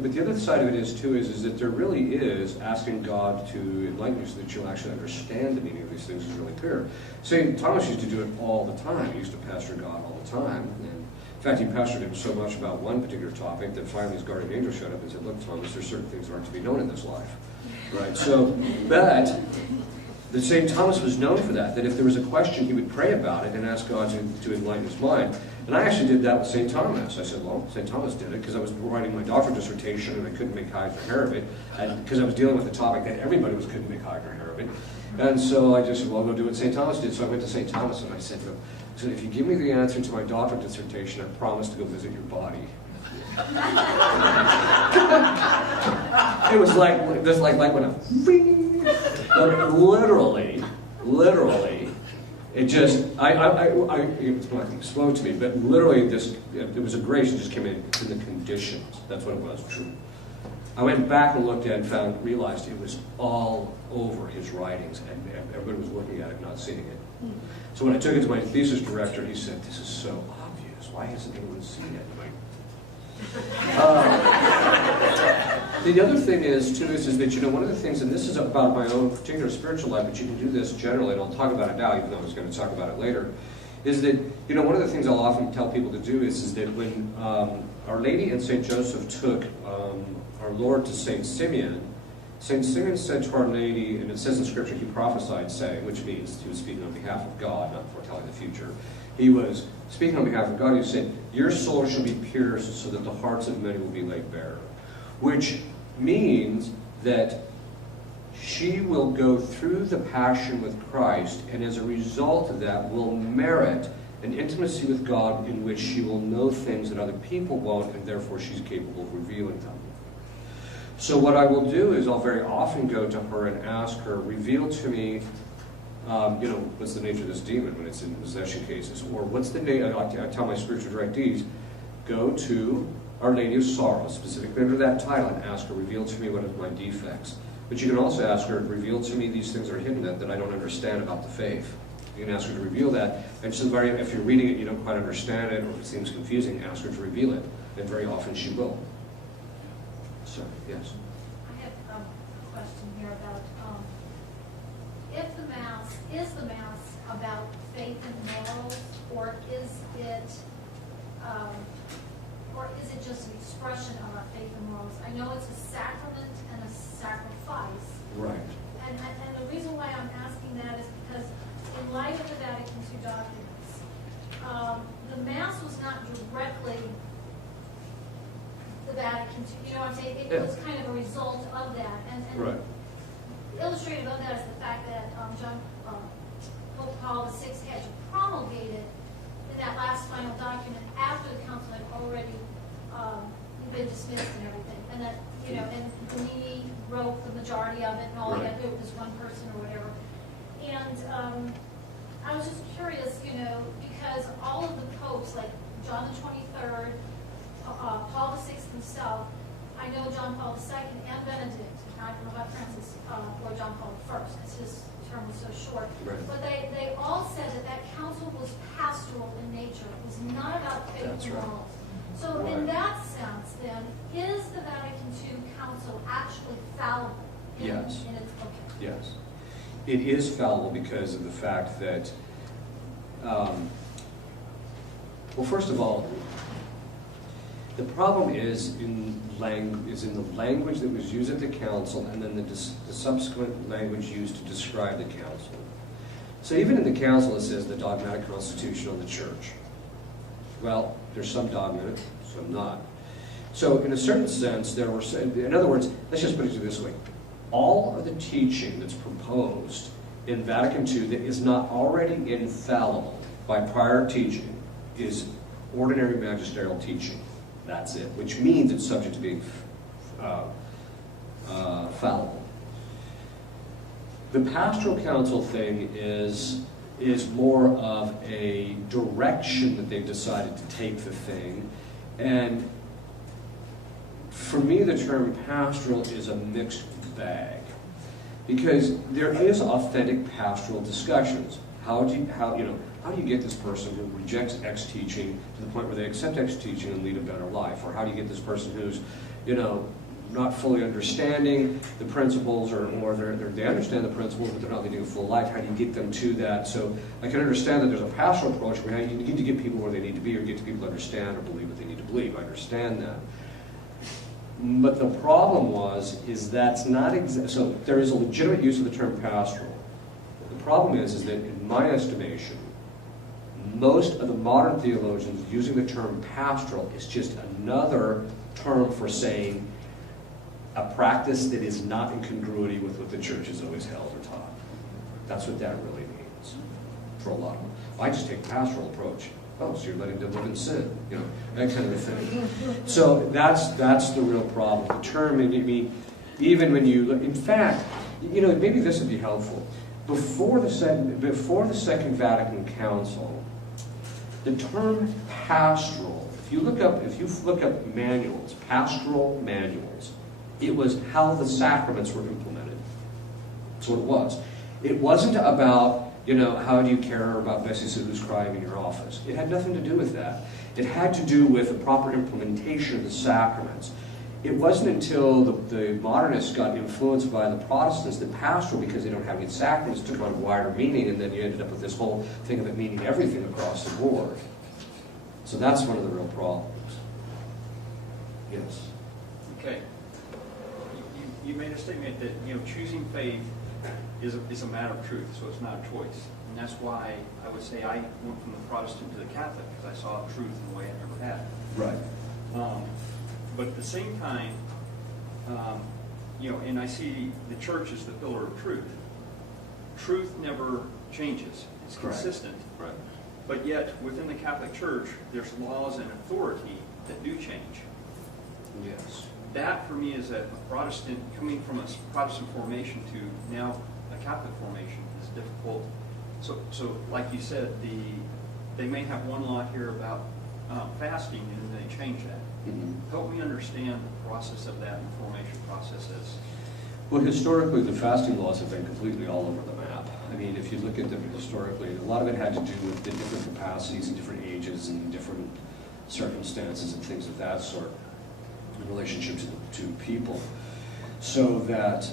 but the other side of it is too is that there really is asking God to enlighten you so that you'll actually understand the meaning of these things is really clear. St. Thomas used to do it all the time. He used to pastor God all the time. And in fact, he pastored him so much about one particular topic that finally his guardian angel showed up and said, look, Thomas, there's certain things that aren't to be known in this life. Right? So, but the St. Thomas was known for that if there was a question, he would pray about it and ask God to enlighten his mind. And I actually did that with St. Thomas. I said, well, St. Thomas did it because I was writing my doctoral dissertation and I couldn't make hide nor hair of it, because I was dealing with a topic that everybody couldn't make hide nor hair of it. And so I just said, well, I'll go do what St. Thomas did. So I went to St. Thomas and I said, look, if you give me the answer to my doctoral dissertation, I promise to go visit your body. It was like when a literally, it just, it exploded to me, but literally it was a grace that just came in the conditions. That's what it was. I went back and looked at it and realized it was all over his writings, and everybody was looking at it, not seeing it. So when I took it to my thesis director, he said, this is so obvious. Why hasn't anyone seen it? The other thing is, too, is that, you know, one of the things, and this is about my own particular spiritual life, but you can do this generally, and I'll talk about it now, even though I was going to talk about it later, is that, you know, one of the things I'll often tell people to do is that when Our Lady and St. Joseph took our Lord to St. Simeon said to Our Lady, and it says in Scripture, he prophesied saying, which means he was speaking on behalf of God, not foretelling the future. He was speaking on behalf of God. He said, your soul shall be pierced so that the hearts of many will be laid bare. Which means that she will go through the passion with Christ, and as a result of that will merit an intimacy with God in which she will know things that other people won't, and therefore she's capable of revealing them. So what I will do is I'll very often go to her and ask her, reveal to me, you know, what's the nature of this demon when it's in possession cases, or what's the name, I tell my spiritual directees, go to Our Lady of Sorrows, specifically under that title, and ask her, reveal to me what are my defects. But you can also ask her, reveal to me these things that are hidden that I don't understand about the faith. You can ask her to reveal that. And so if you're reading it, you don't quite understand it, or if it seems confusing, ask her to reveal it. And very often she will. So, yes. I have a question here about if the Mass, is the Mass about faith and morals, or is it just an expression of our faith and morals? I know it's a sacrament and a sacrifice. Right. And the reason why I'm asking that is because in light of the Vatican II documents, the Mass was not directly the Vatican II, you know what I'm saying? It was kind of a result of that. And Right. illustrative of that is the fact that Pope Paul VI had to promulgate it in that last final document after the council had already been dismissed and everything. And that, you know, and Bernini wrote the majority of it, and all he had to do was one person or whatever. And I was just curious, you know, because all of the popes, like John the 23rd, Paul VI himself, I know John Paul II and Benedict, I don't know about Francis or John Paul I, because his term was so short. Right. But they all said that council was pastoral in nature. It was not about faith That's and right. morals. So Right. in that sense, then, is the Vatican II Council actually fallible? Yes. In its, okay. Yes. It is fallible because of the fact that, well, first of all, the problem is in the language that was used at the council, and then the subsequent language used to describe the council. So even in the council it says the dogmatic constitution of the church. Well, there's some dogma in it, some not. So in a certain sense, there were, in other words, let's just put it this way. All of the teaching that's proposed in Vatican II that is not already infallible by prior teaching is ordinary magisterial teaching. That's it, which means it's subject to being fallible. The pastoral council thing is more of a direction that they've decided to take the thing. And for me, the term pastoral is a mixed bag, because there is authentic pastoral discussions. How do you get this person who rejects X teaching to the point where they accept X teaching and lead a better life? Or how do you get this person who's, not fully understanding the principles, or they understand the principles, but they're not leading a full life? How do you get them to that? So I can understand that there's a pastoral approach where you need to get people where they need to be, or get people to understand or believe what they need to believe. I understand that. But the problem is that's not so there is a legitimate use of the term pastoral. The problem is that in my estimation, most of the modern theologians using the term pastoral is just another term for saying a practice that is not in congruity with what the church has always held or taught. That's what that really means for a lot of them. I just take a pastoral approach. Oh, so you're letting them live in sin, that kind of a thing. So that's the real problem. The term, even when you look, in fact, maybe this would be helpful. Before the Second Vatican Council, the term pastoral, if you look up manuals, pastoral manuals, it was how the sacraments were implemented. That's what it was. It wasn't about, how do you care about Bessie Sue who's crying in your office. It had nothing to do with that. It had to do with the proper implementation of the sacraments. It wasn't until the modernists got influenced by the Protestants that pastoral, because they don't have any sacraments, took on a wider meaning, and then you ended up with this whole thing of it meaning everything across the board. So that's one of the real problems. Yes. Okay. You made a statement that choosing faith is a matter of truth, so it's not a choice, and that's why I would say I went from the Protestant to the Catholic, because I saw truth in a way I never had. Right. But at the same time, and I see the church as the pillar of truth. Truth never changes; it's consistent. Right. But yet, within the Catholic Church, there's laws and authority that do change. Yes. That, for me, is a Protestant, coming from a Protestant formation to now a Catholic formation, is difficult. So like you said, they may have one law here about fasting, and then they change that. Mm-hmm. Help me understand the process of that and the formation process is. Well, historically, the fasting laws have been completely all over the map. I mean, if you look at them historically, a lot of it had to do with the different capacities and different ages and different circumstances and things of that sort in relationship to people. So that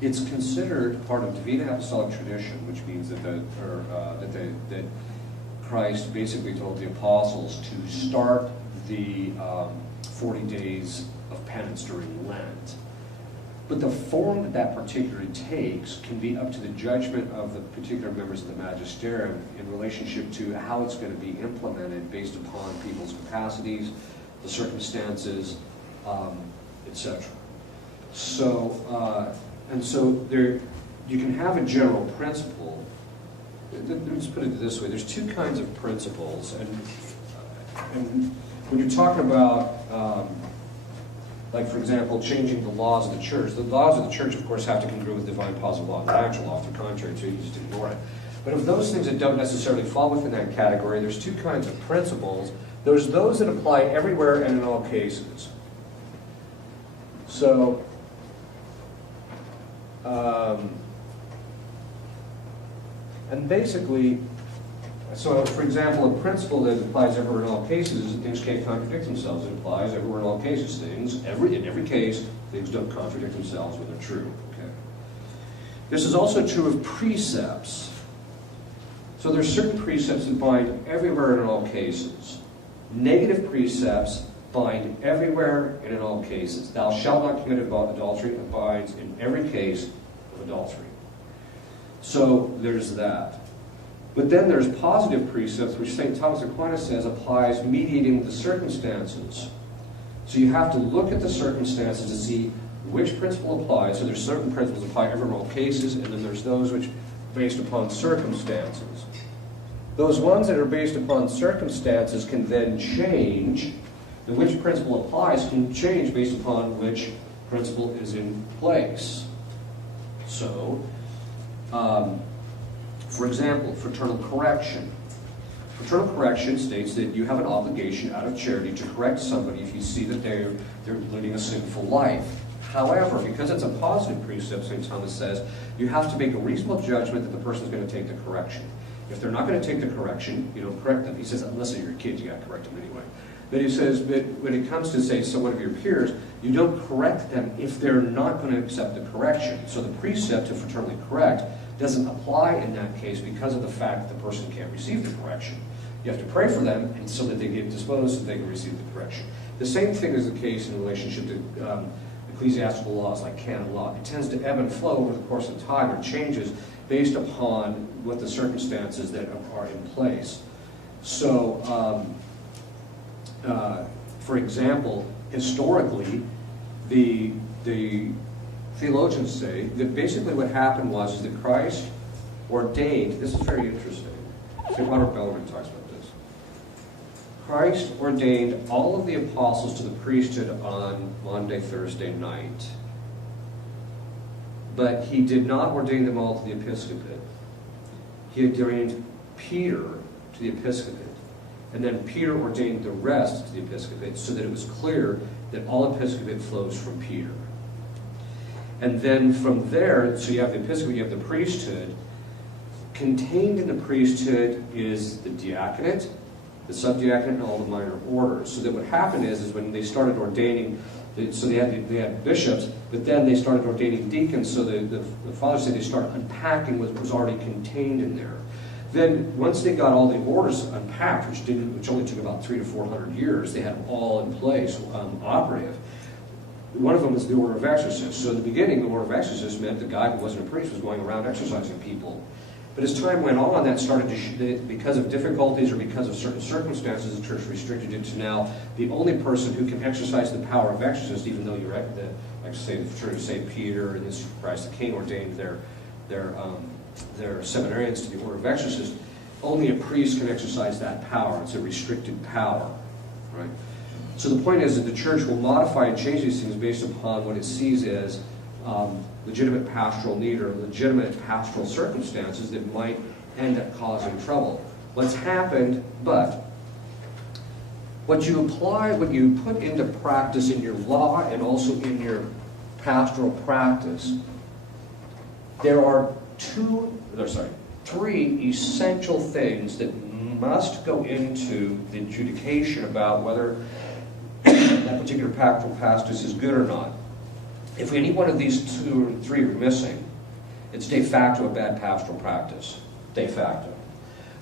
it's considered part of Divine Apostolic tradition, which means that that Christ basically told the apostles to start the 40 days of penance during Lent. But the form that that particularly takes can be up to the judgment of the particular members of the Magisterial in relationship to how it's going to be implemented based upon people's capacities, the circumstances, etc. So, and so there, you can have a general principle. Let's put it this way: there's two kinds of principles, and when you're talking about, like for example, changing the laws of the laws of the church, of course, have to congruent with divine positive law and natural law. If they're contrary to it, you just ignore it. But of those things that don't necessarily fall within that category, there's two kinds of principles. There's those that apply everywhere and in all cases. So, and basically, so for example, a principle that applies everywhere in all cases is that things can't contradict themselves. It applies everywhere in all cases. In every case, things don't contradict themselves when they're true. Okay. This is also true of precepts. So there's certain precepts that bind everywhere and in all cases. Negative precepts bind everywhere and in all cases. Thou shalt not commit adultery abides in every case of adultery. So there's that. But then there's positive precepts, which St. Thomas Aquinas says applies mediating the circumstances. So you have to look at the circumstances to see which principle applies. So there's certain principles that apply everywhere in all cases, and then there's those which are based upon circumstances. Those ones that are based upon circumstances can then change, and which principle applies can change based upon which principle is in place. So, for example, fraternal correction. Fraternal correction states that you have an obligation out of charity to correct somebody if you see that they're leading a sinful life. However, because it's a positive precept, St. Thomas says, you have to make a reasonable judgment that the person is going to take the correction. If they're not going to take the correction, you don't correct them. He says, unless they're your kids, you got to correct them anyway. But he says, but when it comes to, say, one of your peers, you don't correct them if they're not going to accept the correction. So the precept to fraternally correct doesn't apply in that case because of the fact that the person can't receive the correction. You have to pray for them and so that they get disposed so that they can receive the correction. The same thing is the case in relationship to ecclesiastical laws like canon law. It tends to ebb and flow over the course of time or changes based upon what the circumstances that are in place. So, for example, historically, the theologians say that basically what happened was that Christ ordained, this is very interesting, St. Robert Bellarmine talks about this, Christ ordained all of the apostles to the priesthood on Maundy, Thursday night, but he did not ordain them all to the episcopate. He ordained Peter to the episcopate, and then Peter ordained the rest to the episcopate so that it was clear that all episcopate flows from Peter. And then from there, so you have the episcopate, you have the priesthood. Contained in the priesthood is the diaconate, the subdiaconate, and all the minor orders. So that what happened is when they started ordaining, so they had bishops, but then they started ordaining deacons, so the fathers said they started unpacking what was already contained in there. Then once they got all the orders unpacked, which only took about 300 to 400 years, they had them all in place, operative. One of them was the order of exorcists. So in the beginning, the order of exorcists meant the guy who wasn't a priest was going around exorcising people. But as time went on, that started to, because of difficulties or because of certain circumstances, the church restricted it to now the only person who can exercise the power of exorcist, even though you like to say the fraternity of St. Peter and this Christ the King ordained their seminarians to the order of exorcists. Only a priest can exercise that power. It's a restricted power, right? So the point is that the church will modify and change these things based upon what it sees as legitimate pastoral need or legitimate pastoral circumstances that might end up causing trouble. What's happened, but what you apply, what you put into practice in your law and also in your pastoral practice, there are three essential things that must go into the adjudication about whether that particular pastoral practice is good or not. If any one of these 2 or 3 are missing, it's de facto a bad pastoral practice. De facto.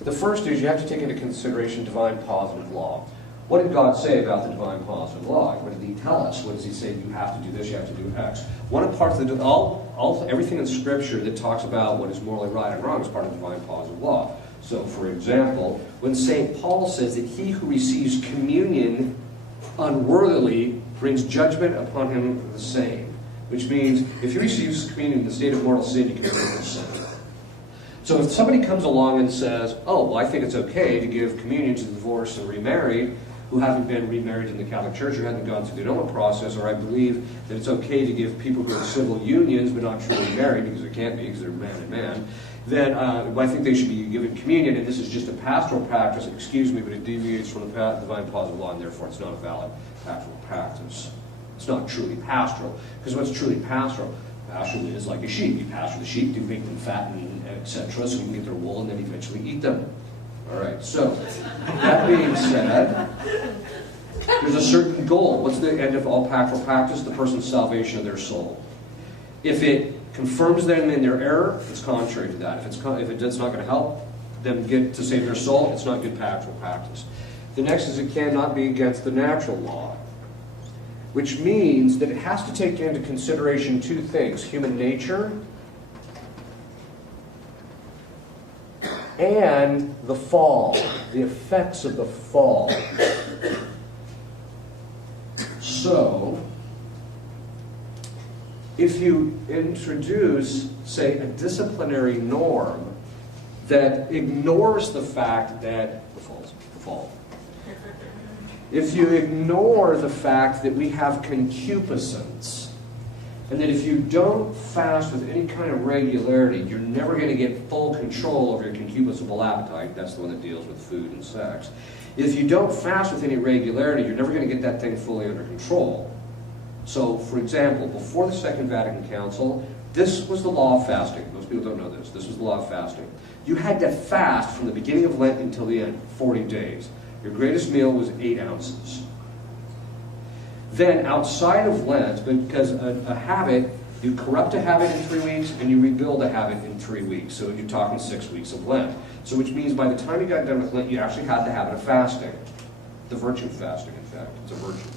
The first is you have to take into consideration divine positive law. What did God say about the divine positive law? What did he tell us? What does he say? You have to do this, you have to do X. One part of the everything in Scripture that talks about what is morally right and wrong is part of divine positive law. So, for example, when St. Paul says that he who receives communion unworthily brings judgment upon him the same, which means if he receives communion in the state of mortal sin, he commits mortal sin. So if somebody comes along and says, oh, well, I think it's okay to give communion to the divorced and remarried who haven't been remarried in the Catholic Church or haven't gone through the annulment process, or I believe that it's okay to give people who are in civil unions but not truly married, because they can't be because they're man and man, then I think they should be given communion, and this is just a pastoral practice, excuse me, but it deviates from the divine positive law, and therefore it's not a valid pastoral practice. It's not truly pastoral, because what's truly pastoral? Pastoral is like a sheep. You pasture the sheep to make them fat and etc., so you can get their wool and then eventually eat them. All right, so that being said, there's a certain goal. What's the end of all pastoral practice? The person's salvation of their soul. If it confirms them in their error, it's contrary to that. If it's not going to help them get to save their soul, it's not good pastoral practice. The next is it cannot be against the natural law, which means that it has to take into consideration 2 things: human nature and the fall, the effects of the fall. So, if you introduce, say, a disciplinary norm that ignores the fact that the fall. If you ignore the fact that we have concupiscence, and that if you don't fast with any kind of regularity, you're never going to get full control over your concupiscible appetite. That's the one that deals with food and sex. If you don't fast with any regularity, you're never going to get that thing fully under control. So, for example, before the Second Vatican Council, this was the law of fasting. Most people don't know this. This was the law of fasting. You had to fast from the beginning of Lent until the end, 40 days. Your greatest meal was 8 ounces. Then, outside of Lent, because a habit, you corrupt a habit in 3 weeks, and you rebuild a habit in 3 weeks. So you're talking 6 weeks of Lent. So which means by the time you got done with Lent, you actually had the habit of fasting. The virtue of fasting, in fact. It's a virtue.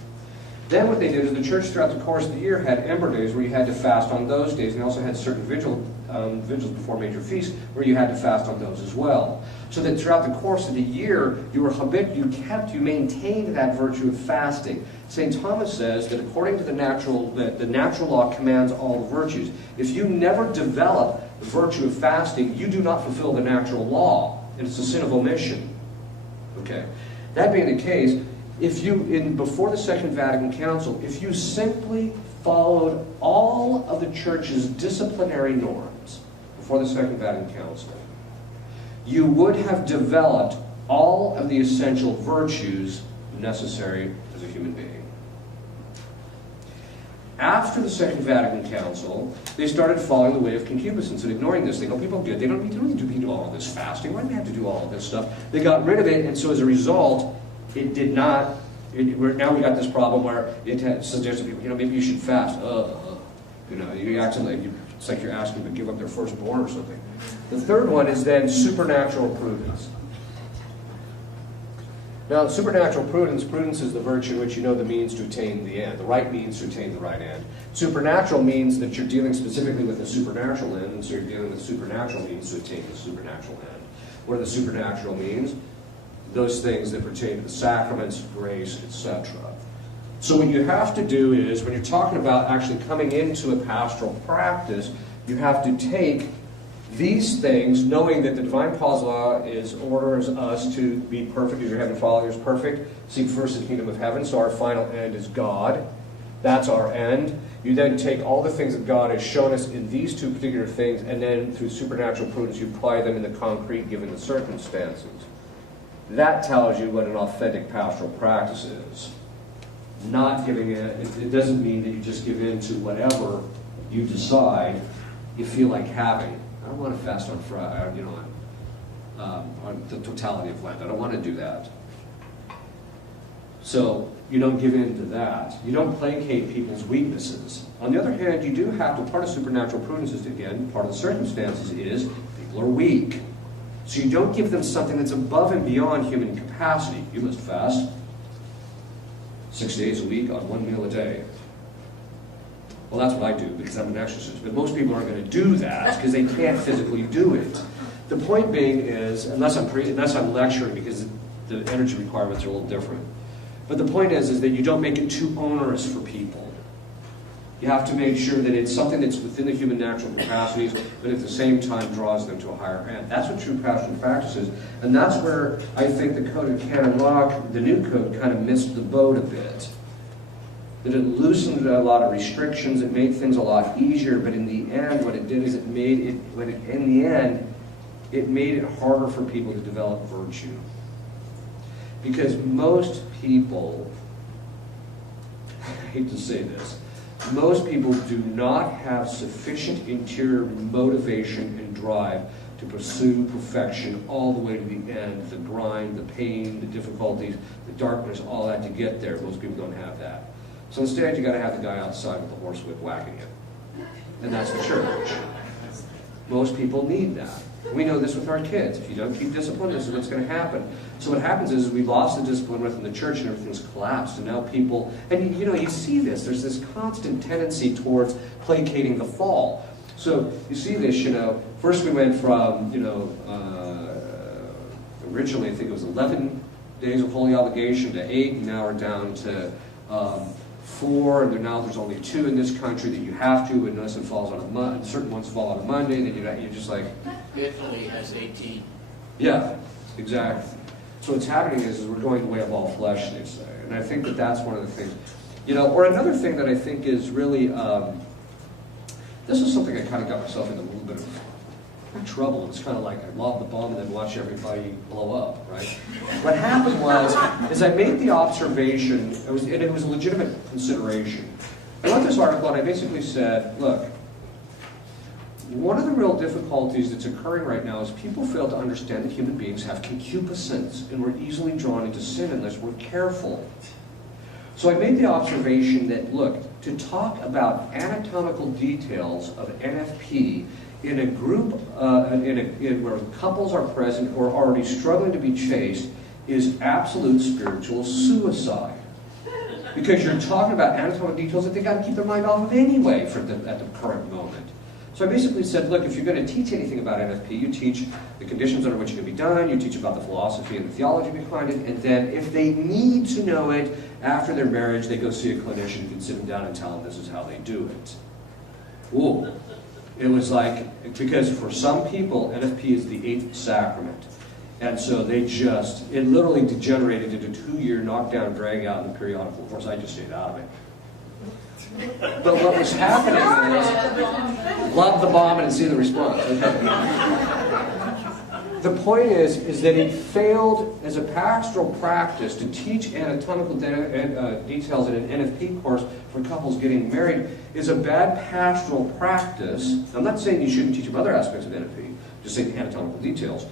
Then what they did is the church throughout the course of the year had ember days where you had to fast on those days, and they also had certain vigils before major feasts where you had to fast on those as well. So that throughout the course of the year, you maintained that virtue of fasting. St. Thomas says that according to the natural law commands all the virtues. If you never develop the virtue of fasting, you do not fulfill the natural law, and it's a sin of omission. Okay. That being the case, before the Second Vatican Council, if you simply followed all of the Church's disciplinary norms before the Second Vatican Council, you would have developed all of the essential virtues necessary as a human being. After the Second Vatican Council, they started following the way of concupiscence and ignoring this thing. Oh, people are good. They don't need to do all of this fasting. Why do we have to do all of this stuff? They got rid of it, and so as a result, it did not. Now we got this problem where it suggests to people, maybe you should fast. You act like it's like you're asking them to give up their firstborn or something. The third one is then supernatural prudence. Now, supernatural prudence is the virtue which you know the means to attain the end, the right means to attain the right end. Supernatural means that you're dealing specifically with a supernatural end, and so you're dealing with supernatural means to attain the supernatural end. What are the supernatural means? Those things that pertain to the sacraments, grace, etc. So what you have to do is, when you're talking about actually coming into a pastoral practice, you have to take these things, knowing that the divine positive law orders us to be perfect as your heavenly Father is perfect. Seek first the kingdom of heaven, so our final end is God. That's our end. You then take all the things that God has shown us in these 2 particular things, and then through supernatural prudence you apply them in the concrete given the circumstances. That tells you what an authentic pastoral practice is. not giving it doesn't mean that you just give in to whatever you decide you feel like having. I don't want to fast on Friday, on the totality of Lent. I don't want to do that. So you don't give in to that. You don't placate people's weaknesses. On the other hand, you do have to, part of supernatural prudence is, again, part of the circumstances is people are weak. So you don't give them something that's above and beyond human capacity. You must fast 6 days a week on 1 meal a day. Well, that's what I do because I'm an exorcist. But most people aren't going to do that because they can't physically do it. The point being is, unless I'm lecturing because the energy requirements are a little different. But the point is that you don't make it too onerous for people. You have to make sure that it's something that's within the human natural capacities, but at the same time draws them to a higher end. That's what true pastoral practice is. And that's where I think the Code of Canon Law, the new code, kind of missed the boat a bit. That it loosened a lot of restrictions, it made things a lot easier, but in the end, what it did is it made it harder for people to develop virtue. Because most people, I hate to say this, most people do not have sufficient interior motivation and drive to pursue perfection all the way to the end, the grind, the pain, the difficulties, the darkness, all that to get there. Most people don't have that. So instead, you got to have the guy outside with the horsewhip whacking you. And that's the church. Most people need that. We know this with our kids. If you don't keep discipline, this is what's going to happen. So what happens is we've lost the discipline within the church and everything's collapsed. And now people, and you see this, there's this constant tendency towards placating the fall. So you see this, first we went from, originally I think it was 11 days of holy obligation to 8, and now we're down to 4, and now there's only 2 in this country that you have to, unless it falls on a Monday. Certain ones fall on a Monday, then you're just like... Italy has 18. Yeah, exactly. So what's happening is we're going the way of all flesh, they say. And I think that that's one of the things. Or another thing that I think is really... this is something I kind of got myself in a little bit of trouble. It's kind of like I lob the bomb and then watch everybody blow up, right? What happened is I made the observation, and it was a legitimate consideration. I wrote this article and I basically said, look, one of the real difficulties that's occurring right now is people fail to understand that human beings have concupiscence and we're easily drawn into sin unless we're careful. So I made the observation that, look, to talk about anatomical details of NFP in a group where couples are present or already struggling to be chaste is absolute spiritual suicide. Because you're talking about anatomical details that they got to keep their mind off of anyway at the current moment. So I basically said, look, if you're going to teach anything about NFP, you teach the conditions under which it can be done, you teach about the philosophy and the theology behind it, and then if they need to know it after their marriage, they go see a clinician who can sit them down and tell them this is how they do it. Ooh. It was like, because for some people, NFP is the 8th sacrament. And so it literally degenerated into a 2-year knockdown, drag out in the periodical. Of course, I just stayed out of it. But what was happening is, love the bomb and see the response. The point is that it failed as a pastoral practice to teach anatomical details in an NFP course for couples getting married is a bad pastoral practice. I'm not saying you shouldn't teach them other aspects of NFP, just saying anatomical details.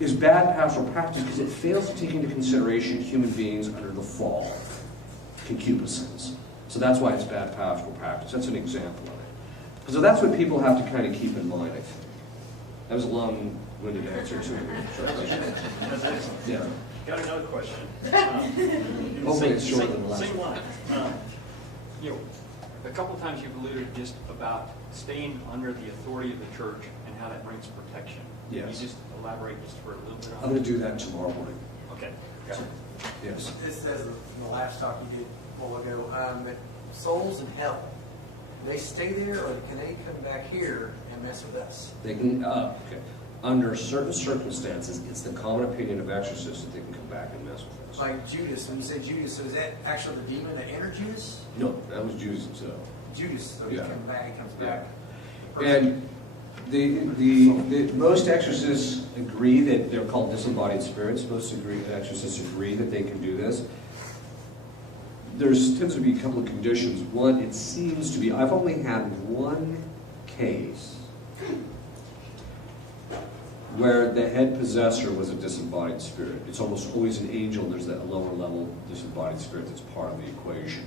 Is bad pastoral practice because it fails to take into consideration human beings under the fall, concupiscence. So that's why it's bad pastoral practice. That's an example of it. So that's what people have to kind of keep in mind, I think. That was a long-winded answer to a short question. Yeah. Got another question. Hopefully it's shorter than the last same one. line. A couple times you've alluded just about staying under the authority of the church and how that brings protection. Yes. Can you just elaborate just for a little bit on that? I'm going to do that tomorrow morning. Okay. Got it. Yes. This says in the last talk you did a while ago, that souls in hell, they stay there or can they come back here and mess with us? They can, okay. Under certain circumstances, it's the common opinion of exorcists that they can come back and mess with us. Like Judas, when you say Judas, so is that actually the demon that entered Judas? No, that was Judas himself. Judas, so he Yeah. comes back. And the most exorcists agree that they're called disembodied spirits. Most exorcists agree that they can do this. tends to be a couple of conditions. One, it seems to be, I've only had one case where the head possessor was a disembodied spirit. It's almost always an angel. There's that lower level disembodied spirit that's part of the equation.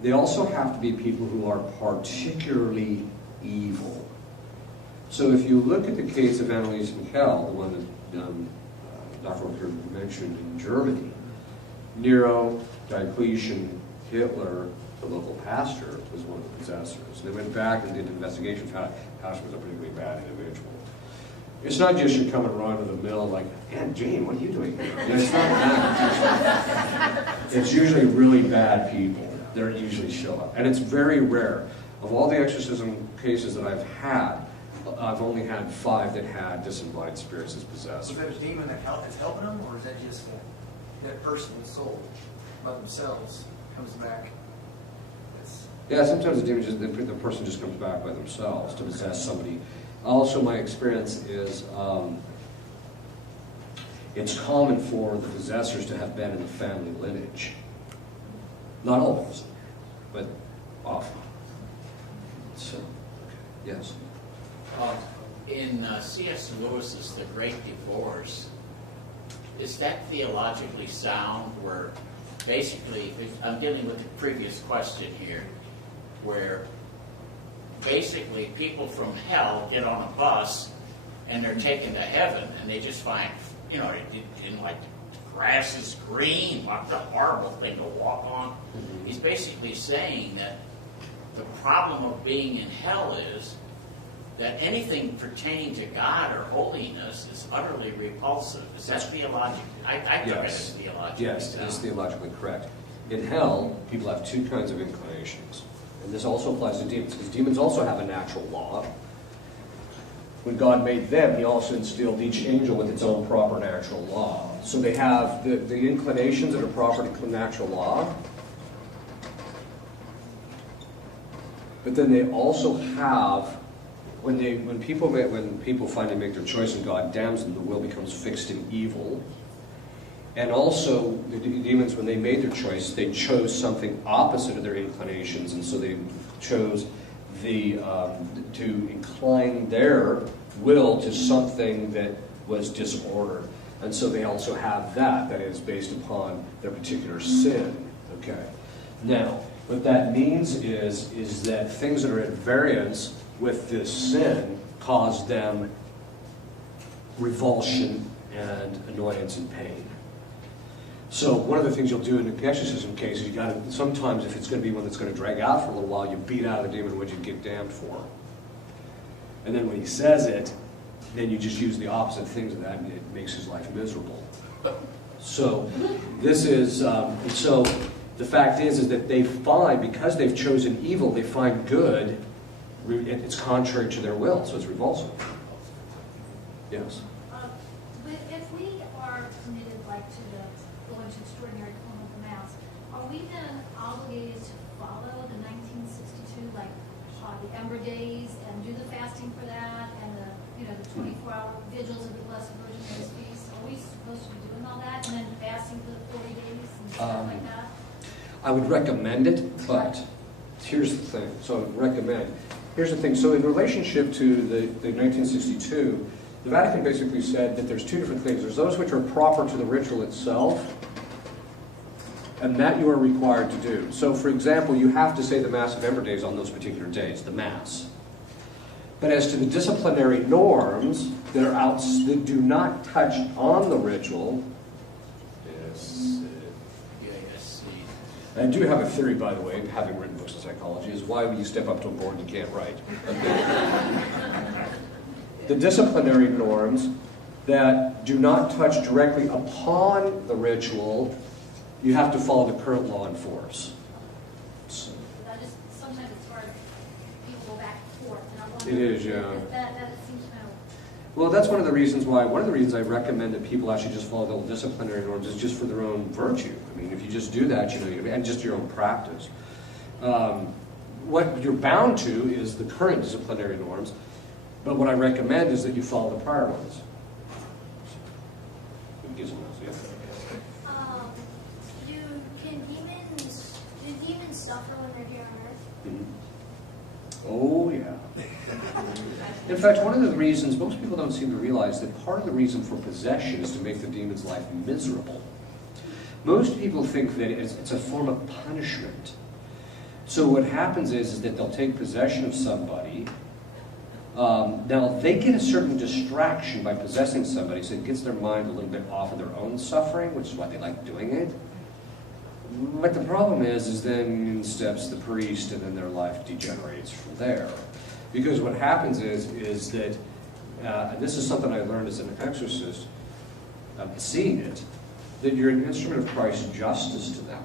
They also have to be people who are particularly evil. So if you look at the case of Anneliese in Hell, the one that Dr. Ripperger mentioned in Germany, Nero, Diocletian, Hitler, the local pastor was one of the possessors. They went back and did an investigation, found out the pastor was a particularly bad individual. It's not just you come and run to the mill like, Aunt Jane, what are you doing here? It's not that. It's usually really bad people. They usually show up. And it's very rare. Of all the exorcism cases that I've had, I've only had 5 that had disembodied spirits as possessors. Is that a demon that's helping them, or is that just that person's soul by themselves comes back? Yeah, sometimes the person just comes back by themselves to possess somebody. Also, my experience is it's common for the possessors to have been in the family lineage. Not always, but often. So, okay. Yes. In C.S. Lewis's The Great Divorce, is that theologically sound where basically, I'm dealing with the previous question here, where basically people from hell get on a bus and they're taken to heaven and they just find, you know, in like the grass is green, what a horrible thing to walk on. He's basically saying that the problem of being in hell is that anything pertaining to God or holiness is utterly repulsive. Is that theologically? I took it as theologically. Yes, it is theologically correct. In hell, people have 2 kinds of inclinations. And this also applies to demons, because demons also have a natural law. When God made them, he also instilled each angel with its own proper natural law. So they have the inclinations that are proper to natural law, but then they also have, when people finally make their choice and God damns them, the will becomes fixed in evil. And also, the demons, when they made their choice, they chose something opposite of their inclinations, and so they chose to incline their will to something that was disorder. And so they also have that is based upon their particular sin. Okay. Now, what that means is that things that are at variance with this sin cause them revulsion and annoyance and pain. So one of the things you'll do in an exorcism case is you got to, sometimes if it's going to be one that's going to drag out for a little while, you beat out of the demon what you get damned for. And then when he says it, then you just use the opposite things of that, and it makes his life miserable. So this is, so the fact is that they find, because they've chosen evil, they find good. It's contrary to their will, so it's repulsive. Yes. If we are committed, like, to go into extraordinary form of the Mass, are we then obligated to follow the 1962, like, the Ember Days, and do the fasting for that, and the 24-hour vigils of the Blessed Virgin Mary's feast? Are we supposed to be doing all that, and then fasting for the 40 days and stuff like that? I would recommend it, but here's the thing. So I would recommend. Here's the thing. So in relationship to the 1962, the Vatican basically said that there's 2 different things. There's those which are proper to the ritual itself, and that you are required to do. So, for example, you have to say the Mass of Ember Days on those particular days, the Mass. But as to the disciplinary norms that are out, that do not touch on the ritual, I do have a theory, by the way, having written books on psychology, is why when you step up to a board you can't write. The disciplinary norms that do not touch directly upon the ritual, you have to follow the current law in force. So. Sometimes it's hard, people go back and forth. And I wonder, It is, yeah. That seems kind of... Well, that's one of the reasons I recommend that people actually just follow the disciplinary norms is just for their own virtue. I mean, if you just do that, and just your own practice. What you're bound to is the current disciplinary norms, but what I recommend is that you follow the prior ones. suffer when they're here on earth? Oh, yeah. In fact, one of the reasons, most people don't seem to realize that part of the reason for possession is to make the demon's life miserable. Most people think that it's a form of punishment. So what happens is that they'll take possession of somebody. Now, they get a certain distraction by possessing somebody, so it gets their mind a little bit off of their own suffering, which is why they like doing it. But the problem is then steps the priest, and then their life degenerates from there. Because what happens is that, this is something I learned as an exorcist, seeing it, that you're an instrument of Christ's justice to them.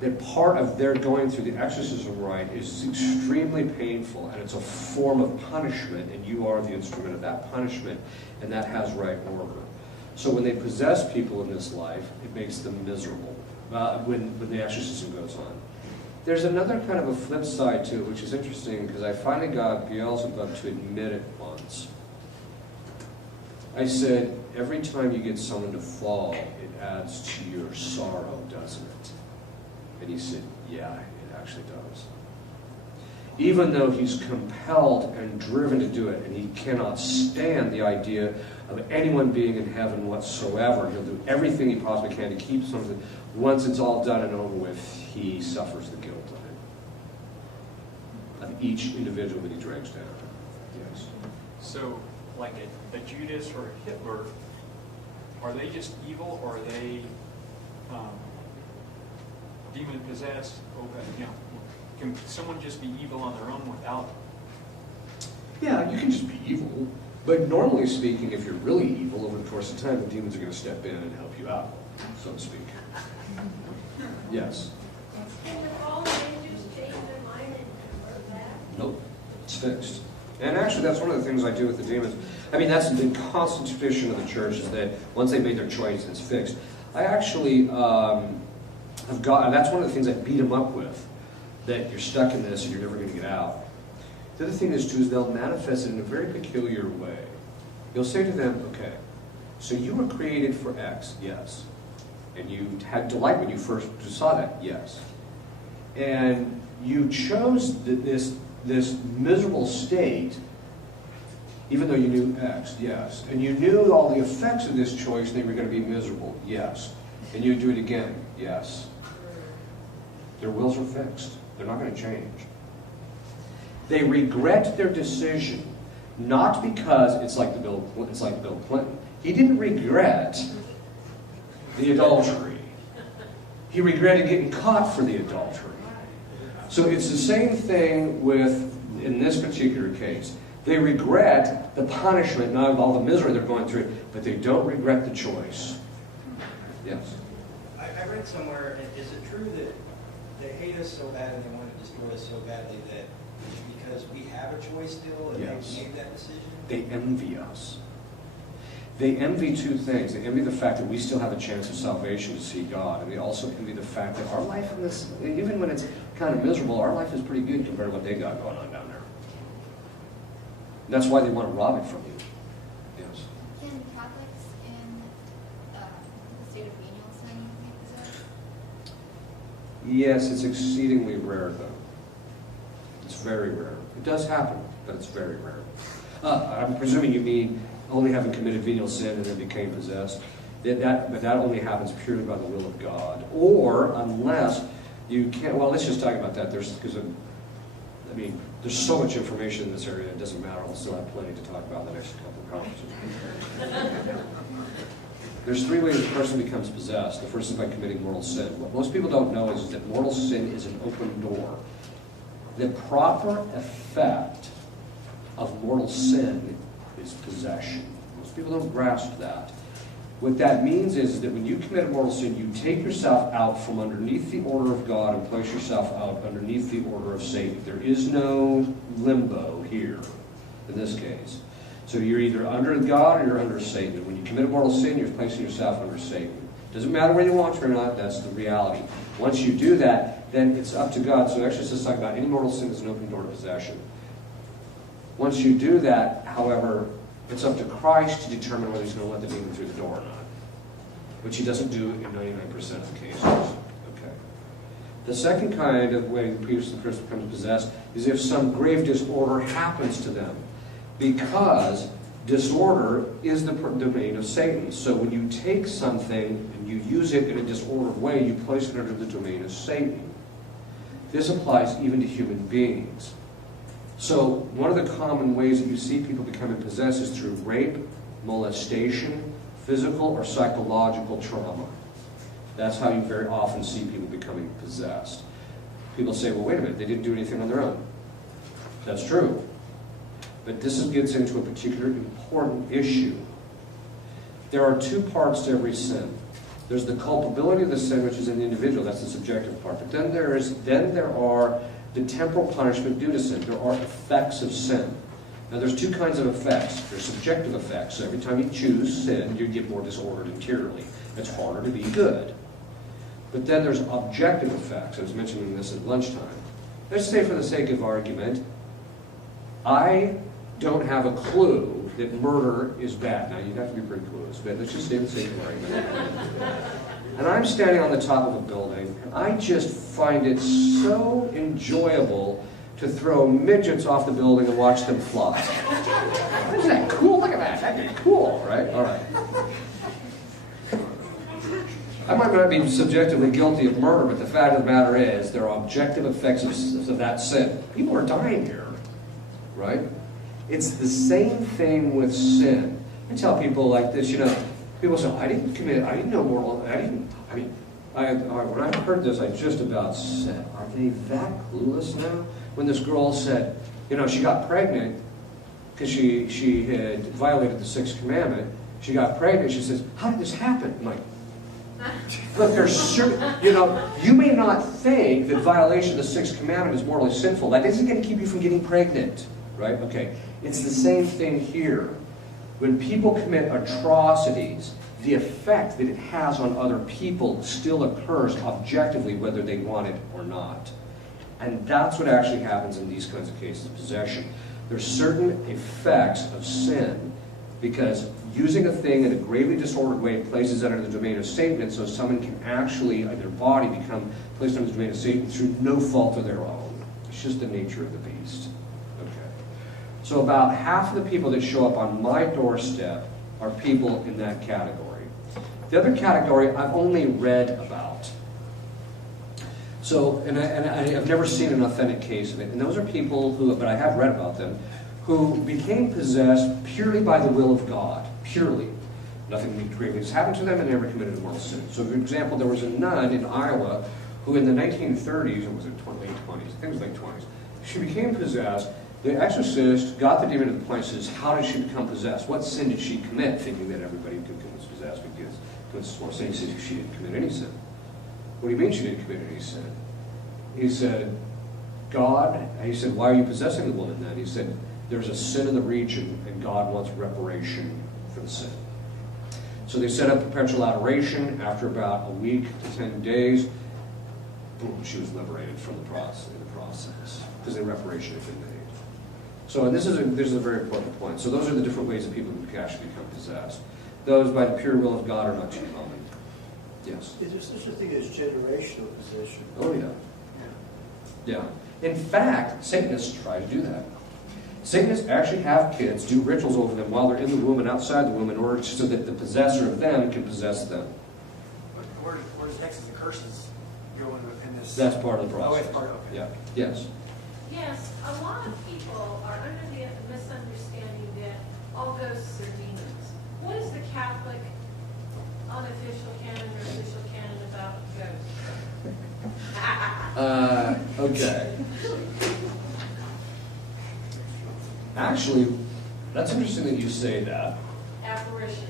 That part of their going through the exorcism rite is extremely painful, and it's a form of punishment, and you are the instrument of that punishment, and that has right order. So when they possess people in this life, it makes them miserable when the exorcism goes on. There's another kind of a flip side to it, which is interesting, because I finally got Beelzebub to admit it once. I said, every time you get someone to fall, it adds to your sorrow, doesn't it? And he said, yeah, it actually does. Even though he's compelled and driven to do it, and he cannot stand the idea of anyone being in heaven whatsoever, he'll do everything he possibly can to keep something. Once it's all done and over with, he suffers the guilt of it, of each individual that he drags down. Yes. So, like a Judas or a Hitler, are they just evil, or are they demon possessed? You know, can someone just be evil on their own without? Yeah, you can just be evil. But normally speaking, if you're really evil, over the course of time, the demons are going to step in and help you out, so to speak. Yes. Can the fallen angels change their mind and convert back? Nope. It's fixed. And actually, that's one of the things I do with the demons. I mean, that's the constant tradition of the church, is that once they made their choice, it's fixed. I actually have got, that's one of the things I beat them up with, that you're stuck in this and you're never going to get out. The other thing is, too, is they'll manifest it in a very peculiar way. You'll say to them, okay, so you were created for X, yes. And you had delight when you first saw that, yes. And you chose this miserable state, even though you knew X, yes. And you knew all the effects of this choice, and they were going to be miserable, yes. And you do it again, yes. Their wills are fixed. They're not going to change. They regret their decision, not because it's like Bill Clinton. He didn't regret the adultery. He regretted getting caught for the adultery. So it's the same thing with, in this particular case. They regret the punishment, not all the misery they're going through, but they don't regret the choice. Yes? I read somewhere, is it true that they hate us so bad and they want to destroy us so badly that because we have a choice still and Yes. they made that decision? They envy us. They envy two things. They envy the fact that we still have a chance of salvation to see God, and they also envy the fact that our life in this, even when it's kind of miserable, our life is pretty good compared to what they got going on down there. And that's why they want to rob it from you. Yes. Can Catholics in the state of venial sin be possessed? Yes, it's exceedingly rare, though. It's very rare. It does happen, but it's very rare. I'm presuming you mean only having committed venial sin and then became possessed. But that only happens purely by the will of God. Or unless you can't, well, let's just talk about that. There's so much information in this area, it doesn't matter. I'll still have plenty to talk about in the next couple of conferences. There's three ways a person becomes possessed. The first is by committing mortal sin. What most people don't know is that mortal sin is an open door. The proper effect of mortal sin is possession. Most people don't grasp that. What that means is that when you commit a mortal sin, you take yourself out from underneath the order of God and place yourself out underneath the order of Satan. There is no limbo here, in this case. So you're either under God or you're under Satan. And when you commit a mortal sin, you're placing yourself under Satan. Doesn't matter whether you want to or not, that's the reality. Once you do that, then it's up to God. So exorcists talk about any mortal sin is an open door to possession. Once you do that, however, it's up to Christ to determine whether he's going to let the demon through the door or not, which he doesn't do in 99% of the cases. Okay. The second kind of way the person becomes possessed is if some grave disorder happens to them, because disorder is the domain of Satan. So when you take something and you use it in a disordered way, you place it under the domain of Satan. This applies even to human beings. So one of the common ways that you see people becoming possessed is through rape, molestation, physical or psychological trauma. That's how you very often see people becoming possessed. People say, well, wait a minute, they didn't do anything on their own. That's true. But this gets into a particular important issue. There are two parts to every sin. There's the culpability of the sin, which is in the individual. That's the subjective part. But then there are the temporal punishment due to sin. There are effects of sin. Now, there's two kinds of effects. There's subjective effects. So every time you choose sin, you get more disordered interiorly. It's harder to be good. But then there's objective effects. I was mentioning this at lunchtime. Let's say, for the sake of argument, I don't have a clue that murder is bad. Now, you'd have to be pretty clueless, but let's just say for the sake of argument. And I'm standing on the top of a building, and I just find it so enjoyable to throw midgets off the building and watch them fly. Isn't that cool? Look at that. That'd be cool, right? All right. I might not be subjectively guilty of murder, but the fact of the matter is there are objective effects of that sin. People are dying here, right? It's the same thing with sin. I tell people like this, people say, I didn't know moral, when I heard this, I just about said, are they that clueless now? When this girl said, she got pregnant because she had violated the sixth commandment. She got pregnant, she says, how did this happen? I'm like, look, there's certain, you may not think that violation of the sixth commandment is morally sinful. That isn't going to keep you from getting pregnant, right? Okay, it's the same thing here. When people commit atrocities, the effect that it has on other people still occurs objectively, whether they want it or not. And that's what actually happens in these kinds of cases of possession. There's certain effects of sin because using a thing in a gravely disordered way places it under the domain of Satan, and so someone can actually, in their body, become placed under the domain of Satan through no fault of their own. It's just the nature of the beast. Okay. So about half of the people that show up on my doorstep are people in that category. The other category I've only read about. So, and I've never seen an authentic case of it. And those are people who, but I have read about them, who became possessed purely by the will of God. Purely. Nothing gravely has happened to them and never committed a mortal sin. So, for example, there was a nun in Iowa who in the 1930s, or was it late 20s? I think it was late 20s. She became possessed. The exorcist got the demon to the point and says, how did she become possessed? What sin did she commit? Thinking that everybody could become possessed because it's more sin. He said she didn't commit any sin. What do you mean she didn't commit any sin? He said, God, and he said, why are you possessing the woman then? He said, there's a sin in the region and God wants reparation for the sin. So they set up perpetual adoration. After about a week to 10 days, boom, she was liberated from the process because the reparation had been made. So and this is a very important point. So those are the different ways that people can actually become possessed. Those by the pure will of God are not too common. Yes? Is there such a thing as generational possession? Oh, yeah. Yeah. In fact, Satanists try to do that. Satanists actually have kids do rituals over them while they're in the womb and outside the womb in order so that the possessor of them can possess them. But where does hexes and curses go in this? That's part of the process. Oh, it's part of it. Yeah. Yes. Yes, a lot of people are under the misunderstanding that all ghosts are demons. What is the Catholic unofficial canon or official canon about ghosts? Okay. Actually, that's interesting that you say that. Apparition.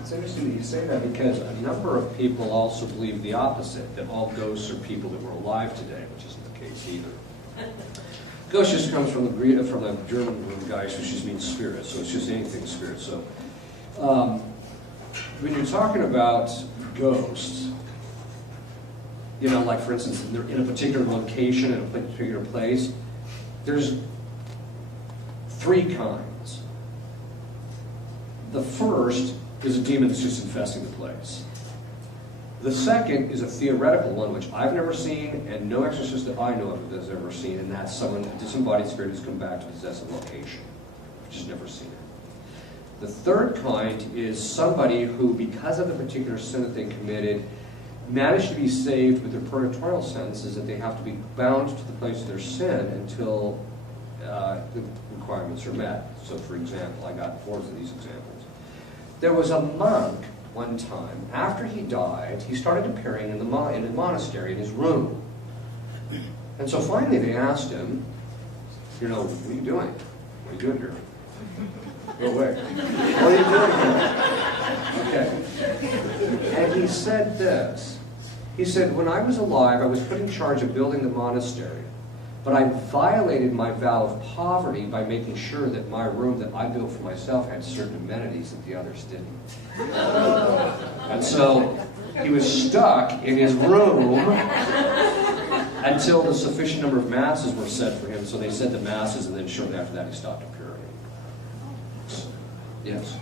It's interesting that you say that because a number of people also believe the opposite, that all ghosts are people that were alive today, which isn't the case either. Ghost just comes from the German word Geist, which just means spirit, so it's just anything spirit. So when you're talking about ghosts, like for instance, they're in a particular location, in a particular place, there's three kinds. The first is a demon that's just infesting the place. The second is a theoretical one, which I've never seen, and no exorcist that I know of has ever seen, and that's someone, a disembodied spirit who's come back to possess a location, which has never seen it. The third kind is somebody who, because of the particular sin that they committed, managed to be saved with their purgatorial sentences, that they have to be bound to the place of their sin until the requirements are met. So, for example, I got 4 of these examples. There was a monk one time, after he died, he started appearing in the monastery in his room. And so finally they asked him, you know, what are you doing? What are you doing here? Go away. What are you doing here? Okay. And he said this. He said, when I was alive, I was put in charge of building the monastery, but I violated my vow of poverty by making sure that my room that I built for myself had certain amenities that the others didn't. And so he was stuck in his room until the sufficient number of masses were said for him. So they said the masses, and then shortly after that he stopped appearing. Yes?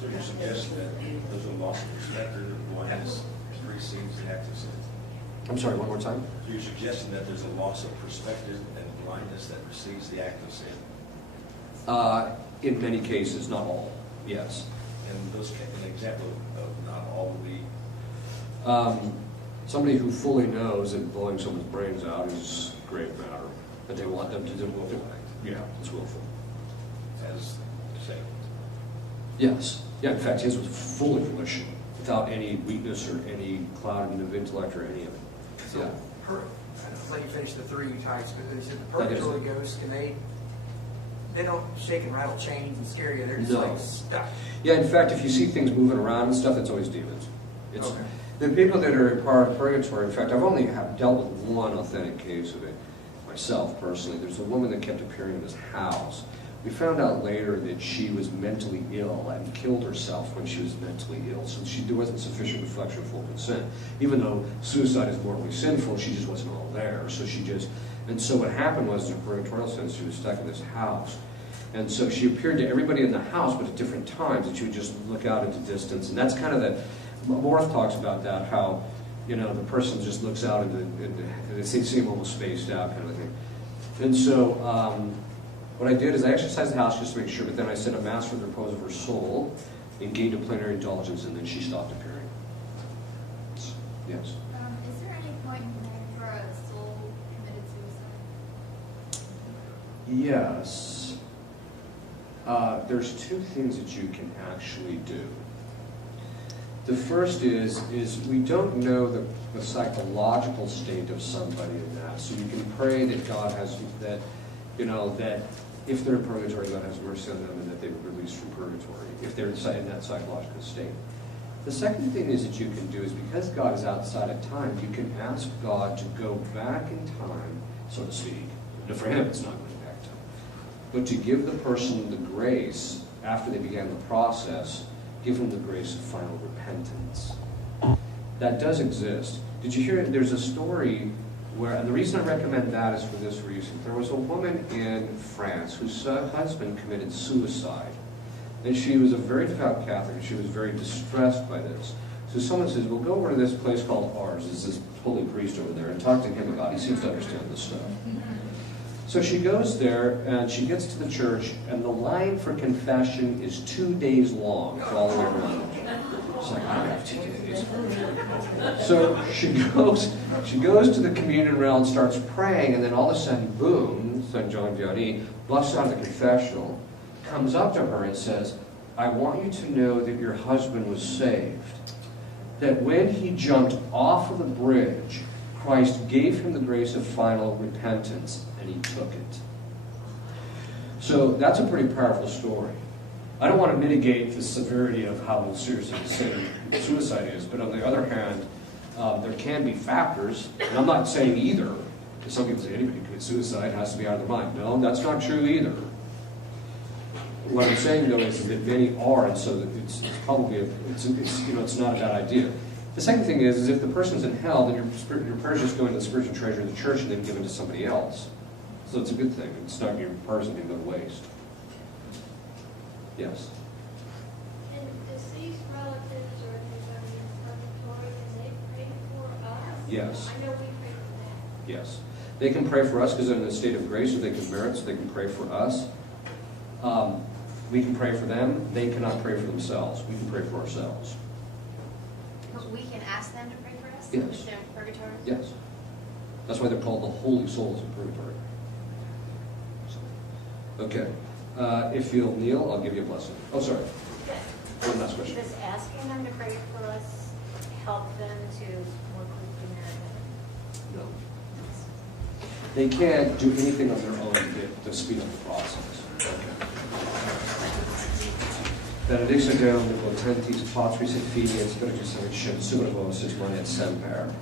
So you suggest that there's a loss of perspective of one has receives the act of sin? I'm sorry, one more time? So you're suggesting that there's a loss of perspective and blindness that receives the act of sin? In many cases, not all. Yes. And those, an example of not all would be? Somebody who fully knows that blowing someone's brains out is a grave matter, but they want them to do willful. Yeah, it's willful. As say? Yes. Yeah, in fact, his was fully volitional, without any weakness or any clouding of intellect or any of it. So, Yeah. I'll let you finish the 3 types, but is it the That is purgatory ghosts, can they don't shake and rattle chains and scare you, they're just No. like stuck. Yeah, in fact, if you see things moving around and stuff, that's always demons. It's, Okay. The people that are part of purgatory, in fact, I've only dealt with one authentic case of it myself, personally. There's a woman that kept appearing in this house. We found out later that she was mentally ill and killed herself when she was mentally ill. So there wasn't sufficient reflection of full consent. Even though suicide is morally sinful, she just wasn't all there. And so what happened was, in her purgatorial sense, she was stuck in this house. And so she appeared to everybody in the house, but at different times, that she would just look out into distance. And that's kind of the, Morth talks about that, how, you know, the person just looks out into they seem almost spaced out kind of thing. And so what I did is I exercised the house just to make sure, but then I said a mass for the repose of her soul, and gained a plenary indulgence, and then she stopped appearing. Yes? Is there any point in there for a soul committed suicide? Yes. There's 2 things that you can actually do. The first is we don't know the psychological state of somebody in that. So you can pray that God has, that, you know, that if they're in purgatory, God has mercy on them and that they were released from purgatory, if they're in that psychological state. The second thing is that you can do is, because God is outside of time, you can ask God to go back in time, so to speak. And for him, it's not going back in time. But to give the person the grace, after they began the process, give them the grace of final repentance. That does exist. Did you hear, there's a story where, and the reason I recommend that is for this reason. There was a woman in France whose husband committed suicide. And she was a very devout Catholic, and she was very distressed by this. So someone says, well, go over to this place called Ars. There's this holy priest over there, and talk to him about it. He seems to understand this stuff. So she goes there, and she gets to the church, and the line for confession is 2 days long all the way around. She's like, I don't have 2 days. So she goes to the communion rail and starts praying, and then all of a sudden, boom, St. John Vianney busts out of the confessional, comes up to her and says, I want you to know that your husband was saved. That when he jumped off of the bridge, Christ gave him the grace of final repentance, and he took it. So that's a pretty powerful story. I don't want to mitigate the severity of how serious suicide is, but on the other hand, there can be factors, and I'm not saying either. Some people say anybody who commits suicide has to be out of their mind. No, that's not true either. What I'm saying, though, is that many are, and so that it's probably it's not a bad idea. The second thing is if the person's in hell, then your prayers just go into the spiritual treasure of the church and then given to somebody else. So it's a good thing. It's not your prayers that go to waste. Yes. And deceased relatives or anybody in purgatory, can they pray Yes. I know we pray for that. Yes. They can pray for us because they're in a state of grace, or they can merit, so they can pray for us. We can pray for them. They cannot pray for themselves. We can pray for ourselves. But we can ask them to pray for us? Yes. If they're in purgatory? Yes. That's why they're called the holy souls in purgatory. Okay. If you'll kneel, I'll give you a blessing. Oh, sorry. One last question. Does asking them to pray for us help them to more quickly merit heaven? No. They can't do anything on their own to speed up the process. Benedictio Deum, omnipotentis, Patris et Filii et Spiritus Sancti, subit vos et semper.